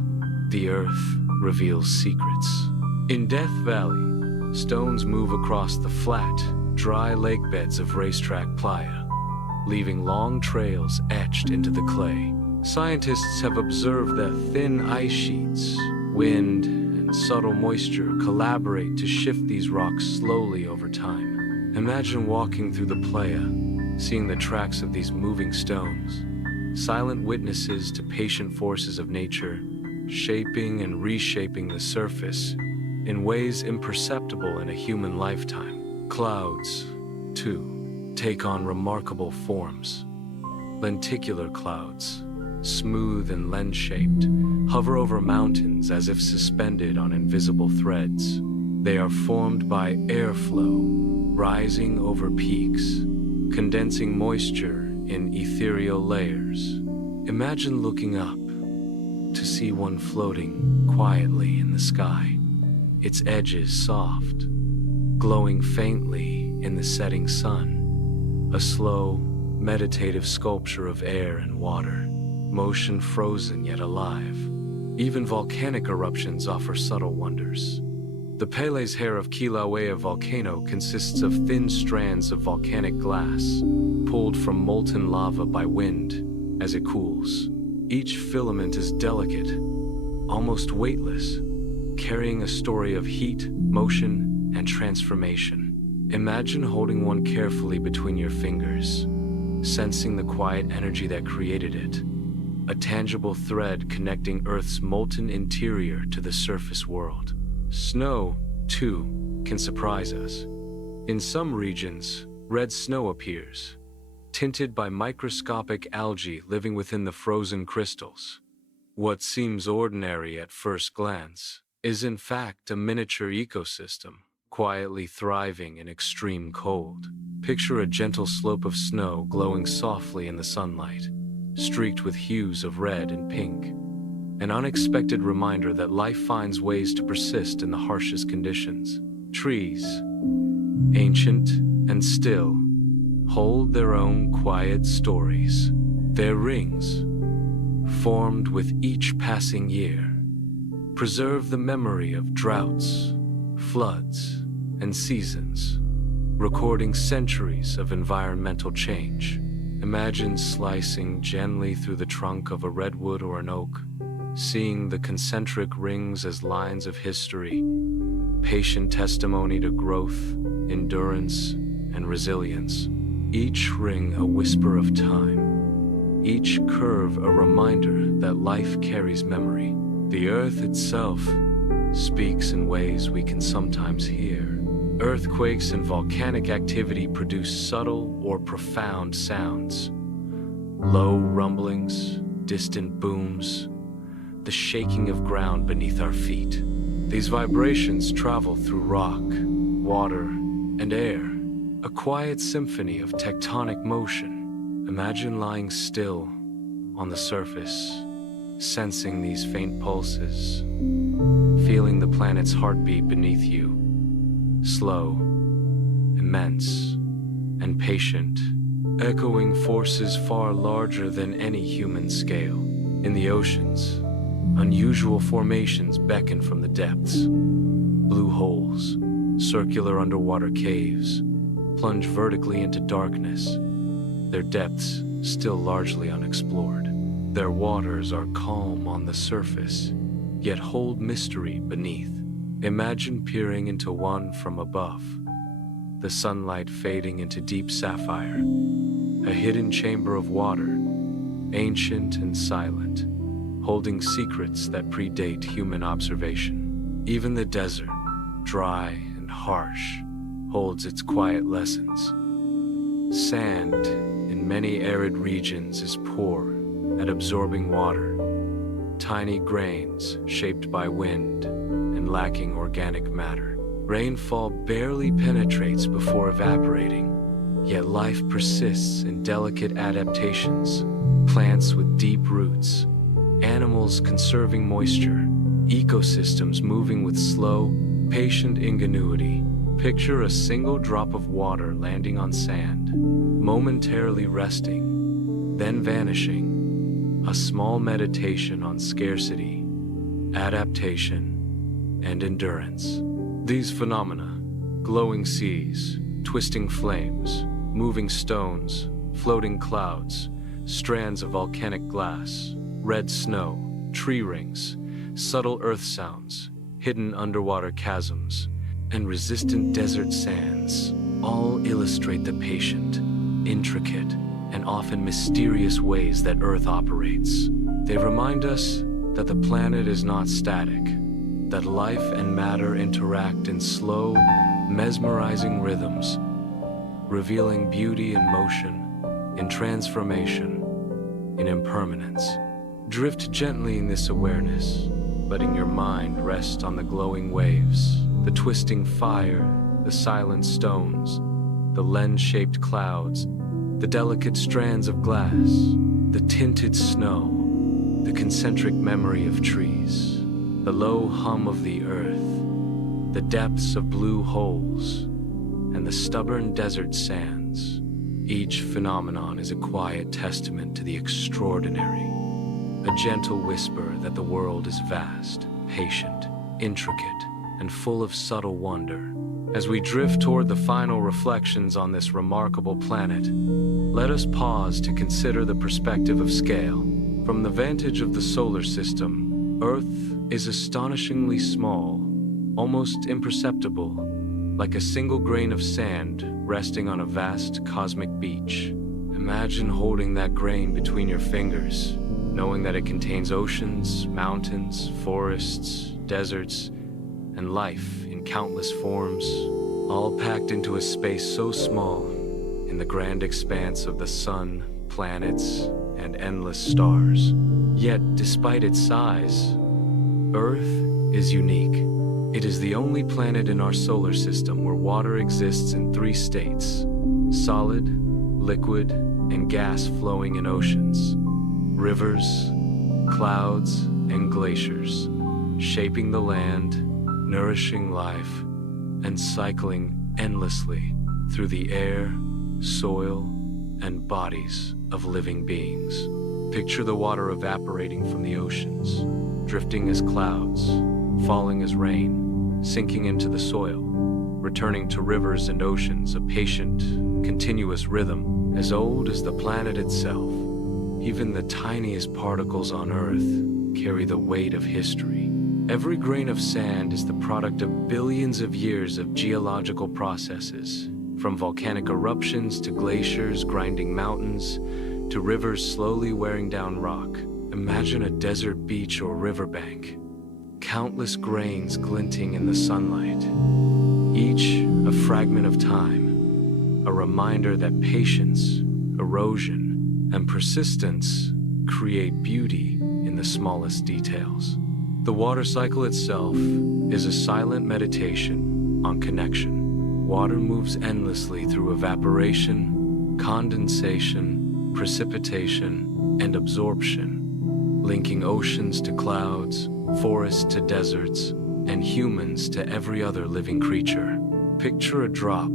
the earth reveals secrets. In Death Valley, stones move across the flat, dry lake beds of racetrack playa, leaving long trails etched into the clay. Scientists have observed that thin ice sheets, wind, and subtle moisture collaborate to shift these rocks slowly over time. Imagine walking through the playa, seeing the tracks of these moving stones, silent witnesses to patient forces of nature, shaping and reshaping the surface in ways imperceptible in a human lifetime. Clouds, too, take on remarkable forms. Lenticular clouds, smooth and lens-shaped, hover over mountains as if suspended on invisible threads. They are formed by airflow, rising over peaks, condensing moisture in ethereal layers. Imagine looking up to see one floating quietly in the sky, its edges soft, glowing faintly in the setting sun, a slow, meditative sculpture of air and water, motion frozen yet alive. Even volcanic eruptions offer subtle wonders. The Pele's hair of Kilauea volcano consists of thin strands of volcanic glass, pulled from molten lava by wind as it cools. Each filament is delicate, almost weightless, carrying a story of heat, motion, and transformation. Imagine holding one carefully between your fingers, sensing the quiet energy that created it, a tangible thread connecting Earth's molten interior to the surface world. Snow, too, can surprise us. In some regions, red snow appears, tinted by microscopic algae living within the frozen crystals. What seems ordinary at first glance is in fact a miniature ecosystem, quietly thriving in extreme cold. Picture a gentle slope of snow glowing softly in the sunlight, streaked with hues of red and pink. An unexpected reminder that life finds ways to persist in the harshest conditions. Trees, ancient and still, hold their own quiet stories. Their rings, formed with each passing year, preserve the memory of droughts, floods, and seasons, recording centuries of environmental change. Imagine slicing gently through the trunk of a redwood or an oak, seeing the concentric rings as lines of history, patient testimony to growth, endurance, and resilience. Each ring a whisper of time, each curve a reminder that life carries memory. The earth itself speaks in ways we can sometimes hear, Earthquakes and volcanic activity produce subtle or profound sounds. Low rumblings, distant booms, the shaking of ground beneath our feet. These vibrations travel through rock, water, and air, a quiet symphony of tectonic motion. Imagine lying still on the surface, sensing these faint pulses, feeling the planet's heartbeat beneath you. Slow, immense, and patient, echoing forces far larger than any human scale. In the oceans, unusual formations beckon from the depths. Blue holes, circular underwater caves, plunge vertically into darkness, their depths still largely unexplored. Their waters are calm on the surface, yet hold mystery beneath. Imagine peering into one from above, the sunlight fading into deep sapphire, a hidden chamber of water, ancient and silent, holding secrets that predate human observation. Even the desert, dry and harsh, holds its quiet lessons. Sand in many arid regions is poor at absorbing water, tiny grains shaped by wind and lacking organic matter. Rainfall barely penetrates before evaporating, yet life persists in delicate adaptations. Plants with deep roots, animals conserving moisture, ecosystems moving with slow, patient ingenuity. Picture a single drop of water landing on sand, momentarily resting, then vanishing. A small meditation on scarcity, adaptation, and endurance. These phenomena, glowing seas, twisting flames, moving stones, floating clouds, strands of volcanic glass, red snow, tree rings, subtle earth sounds, hidden underwater chasms, and resistant desert sands all illustrate the patient, intricate, and often mysterious ways that Earth operates. They remind us that the planet is not static, that life and matter interact in slow, mesmerizing rhythms, revealing beauty in motion, in transformation, in impermanence. Drift gently in this awareness, letting your mind rest on the glowing waves, the twisting fire, the silent stones, the lens-shaped clouds, the delicate strands of glass, the tinted snow, the concentric memory of trees, the low hum of the earth, the depths of blue holes, and the stubborn desert sands. Each phenomenon is a quiet testament to the extraordinary, a gentle whisper that the world is vast, patient, intricate, and full of subtle wonder. As we drift toward the final reflections on this remarkable planet, let us pause to consider the perspective of scale. From the vantage of the solar system, Earth is astonishingly small, almost imperceptible, like a single grain of sand resting on a vast cosmic beach. Imagine holding that grain between your fingers, knowing that it contains oceans, mountains, forests, deserts, and life in countless forms, all packed into a space so small in the grand expanse of the sun, planets, and endless stars. Yet, despite its size, Earth is unique. It is the only planet in our solar system where water exists in three states: solid, liquid, and gas flowing in oceans, rivers, clouds, and glaciers, shaping the land, nourishing life, and cycling endlessly through the air, soil, and bodies of living beings. Picture the water evaporating from the oceans, drifting as clouds, falling as rain, sinking into the soil, returning to rivers and oceans, a patient, continuous rhythm as old as the planet itself. Even the tiniest particles on Earth carry the weight of history. Every grain of sand is the product of billions of years of geological processes, from volcanic eruptions to glaciers grinding mountains, to rivers slowly wearing down rock. Imagine a desert beach or riverbank, countless grains glinting in the sunlight, each a fragment of time, a reminder that patience, erosion, and persistence create beauty in the smallest details. The water cycle itself is a silent meditation on connection. Water moves endlessly through evaporation, condensation, precipitation, and absorption, linking oceans to clouds, forests to deserts, and humans to every other living creature. Picture a drop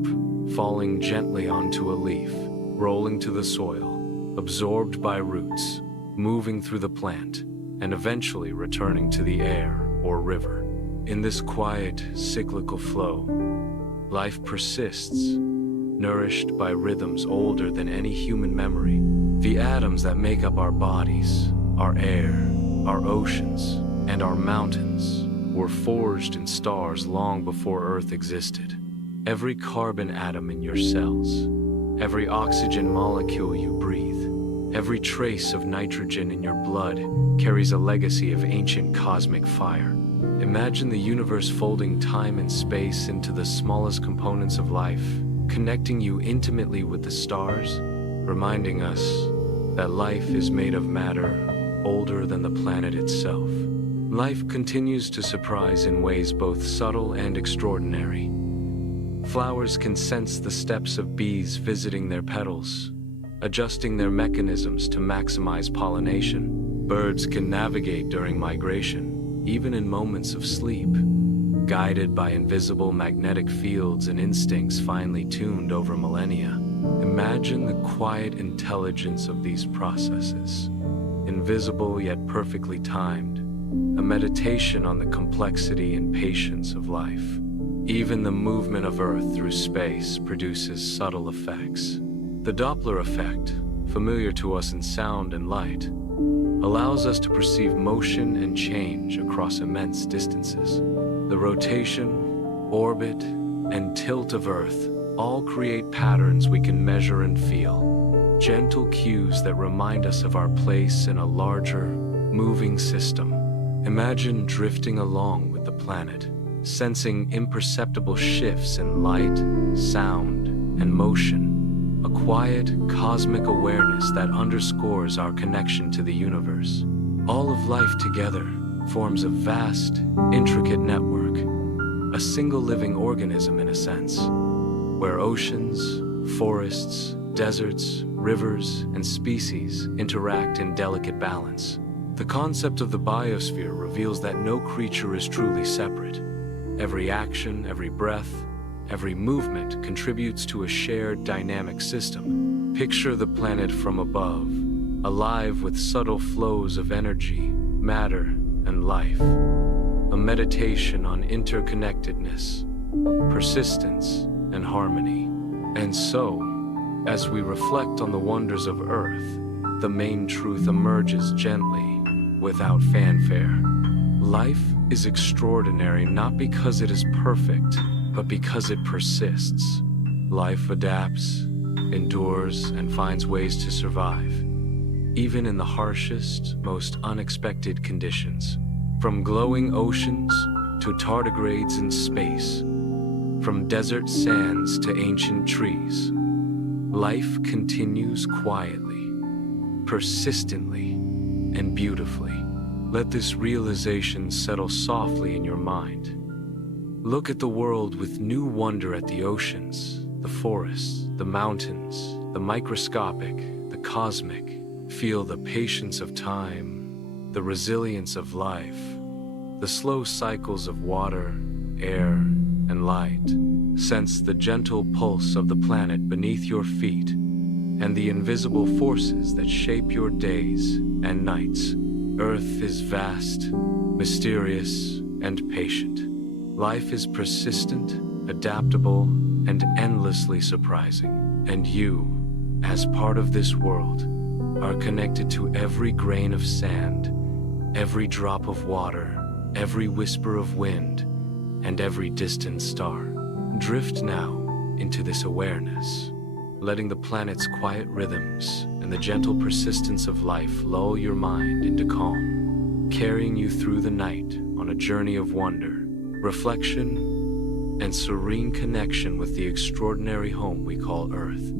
falling gently onto a leaf, rolling to the soil, absorbed by roots, moving through the plant, and eventually returning to the air or river. In this quiet, cyclical flow, life persists, nourished by rhythms older than any human memory. The atoms that make up our bodies, our air, our oceans, and our mountains were forged in stars long before Earth existed. Every carbon atom in your cells, every oxygen molecule you breathe, every trace of nitrogen in your blood carries a legacy of ancient cosmic fire. Imagine the universe folding time and space into the smallest components of life, connecting you intimately with the stars, reminding us that life is made of matter older than the planet itself. Life continues to surprise in ways both subtle and extraordinary. Flowers can sense the steps of bees visiting their petals, adjusting their mechanisms to maximize pollination. Birds can navigate during migration, even in moments of sleep, guided by invisible magnetic fields and instincts finely tuned over millennia. Imagine the quiet intelligence of these processes, invisible yet perfectly timed, a meditation on the complexity and patience of life. Even the movement of Earth through space produces subtle effects. The Doppler effect, familiar to us in sound and light, allows us to perceive motion and change across immense distances. The rotation, orbit, and tilt of Earth all create patterns we can measure and feel, gentle cues that remind us of our place in a larger, moving system. Imagine drifting along with the planet, sensing imperceptible shifts in light, sound, and motion, a quiet, cosmic awareness that underscores our connection to the universe. All of life together forms a vast, intricate network, a single living organism in a sense, where oceans, forests, deserts, rivers, and species interact in delicate balance. The concept of the biosphere reveals that no creature is truly separate. Every action, every breath, every movement contributes to a shared dynamic system. Picture the planet from above, alive with subtle flows of energy, matter, and life. A meditation on interconnectedness, persistence, and harmony. And so, as we reflect on the wonders of Earth, the main truth emerges gently, without fanfare. Life is extraordinary not because it is perfect, but because it persists. Life adapts, endures, and finds ways to survive, even in the harshest, most unexpected conditions. From glowing oceans to tardigrades in space, from desert sands to ancient trees, life continues quietly, persistently, and beautifully. Let this realization settle softly in your mind. Look at the world with new wonder at the oceans, the forests, the mountains, the microscopic, the cosmic. Feel the patience of time, the resilience of life, the slow cycles of water, air, and light. Sense the gentle pulse of the planet beneath your feet and the invisible forces that shape your days and nights. Earth is vast, mysterious, and patient. Life is persistent, adaptable, and endlessly surprising. And you, as part of this world, are connected to every grain of sand, every drop of water, every whisper of wind, and every distant star. Drift now into this awareness, letting the planet's quiet rhythms and the gentle persistence of life lull your mind into calm, carrying you through the night on a journey of wonder, reflection, and serene connection with the extraordinary home we call Earth.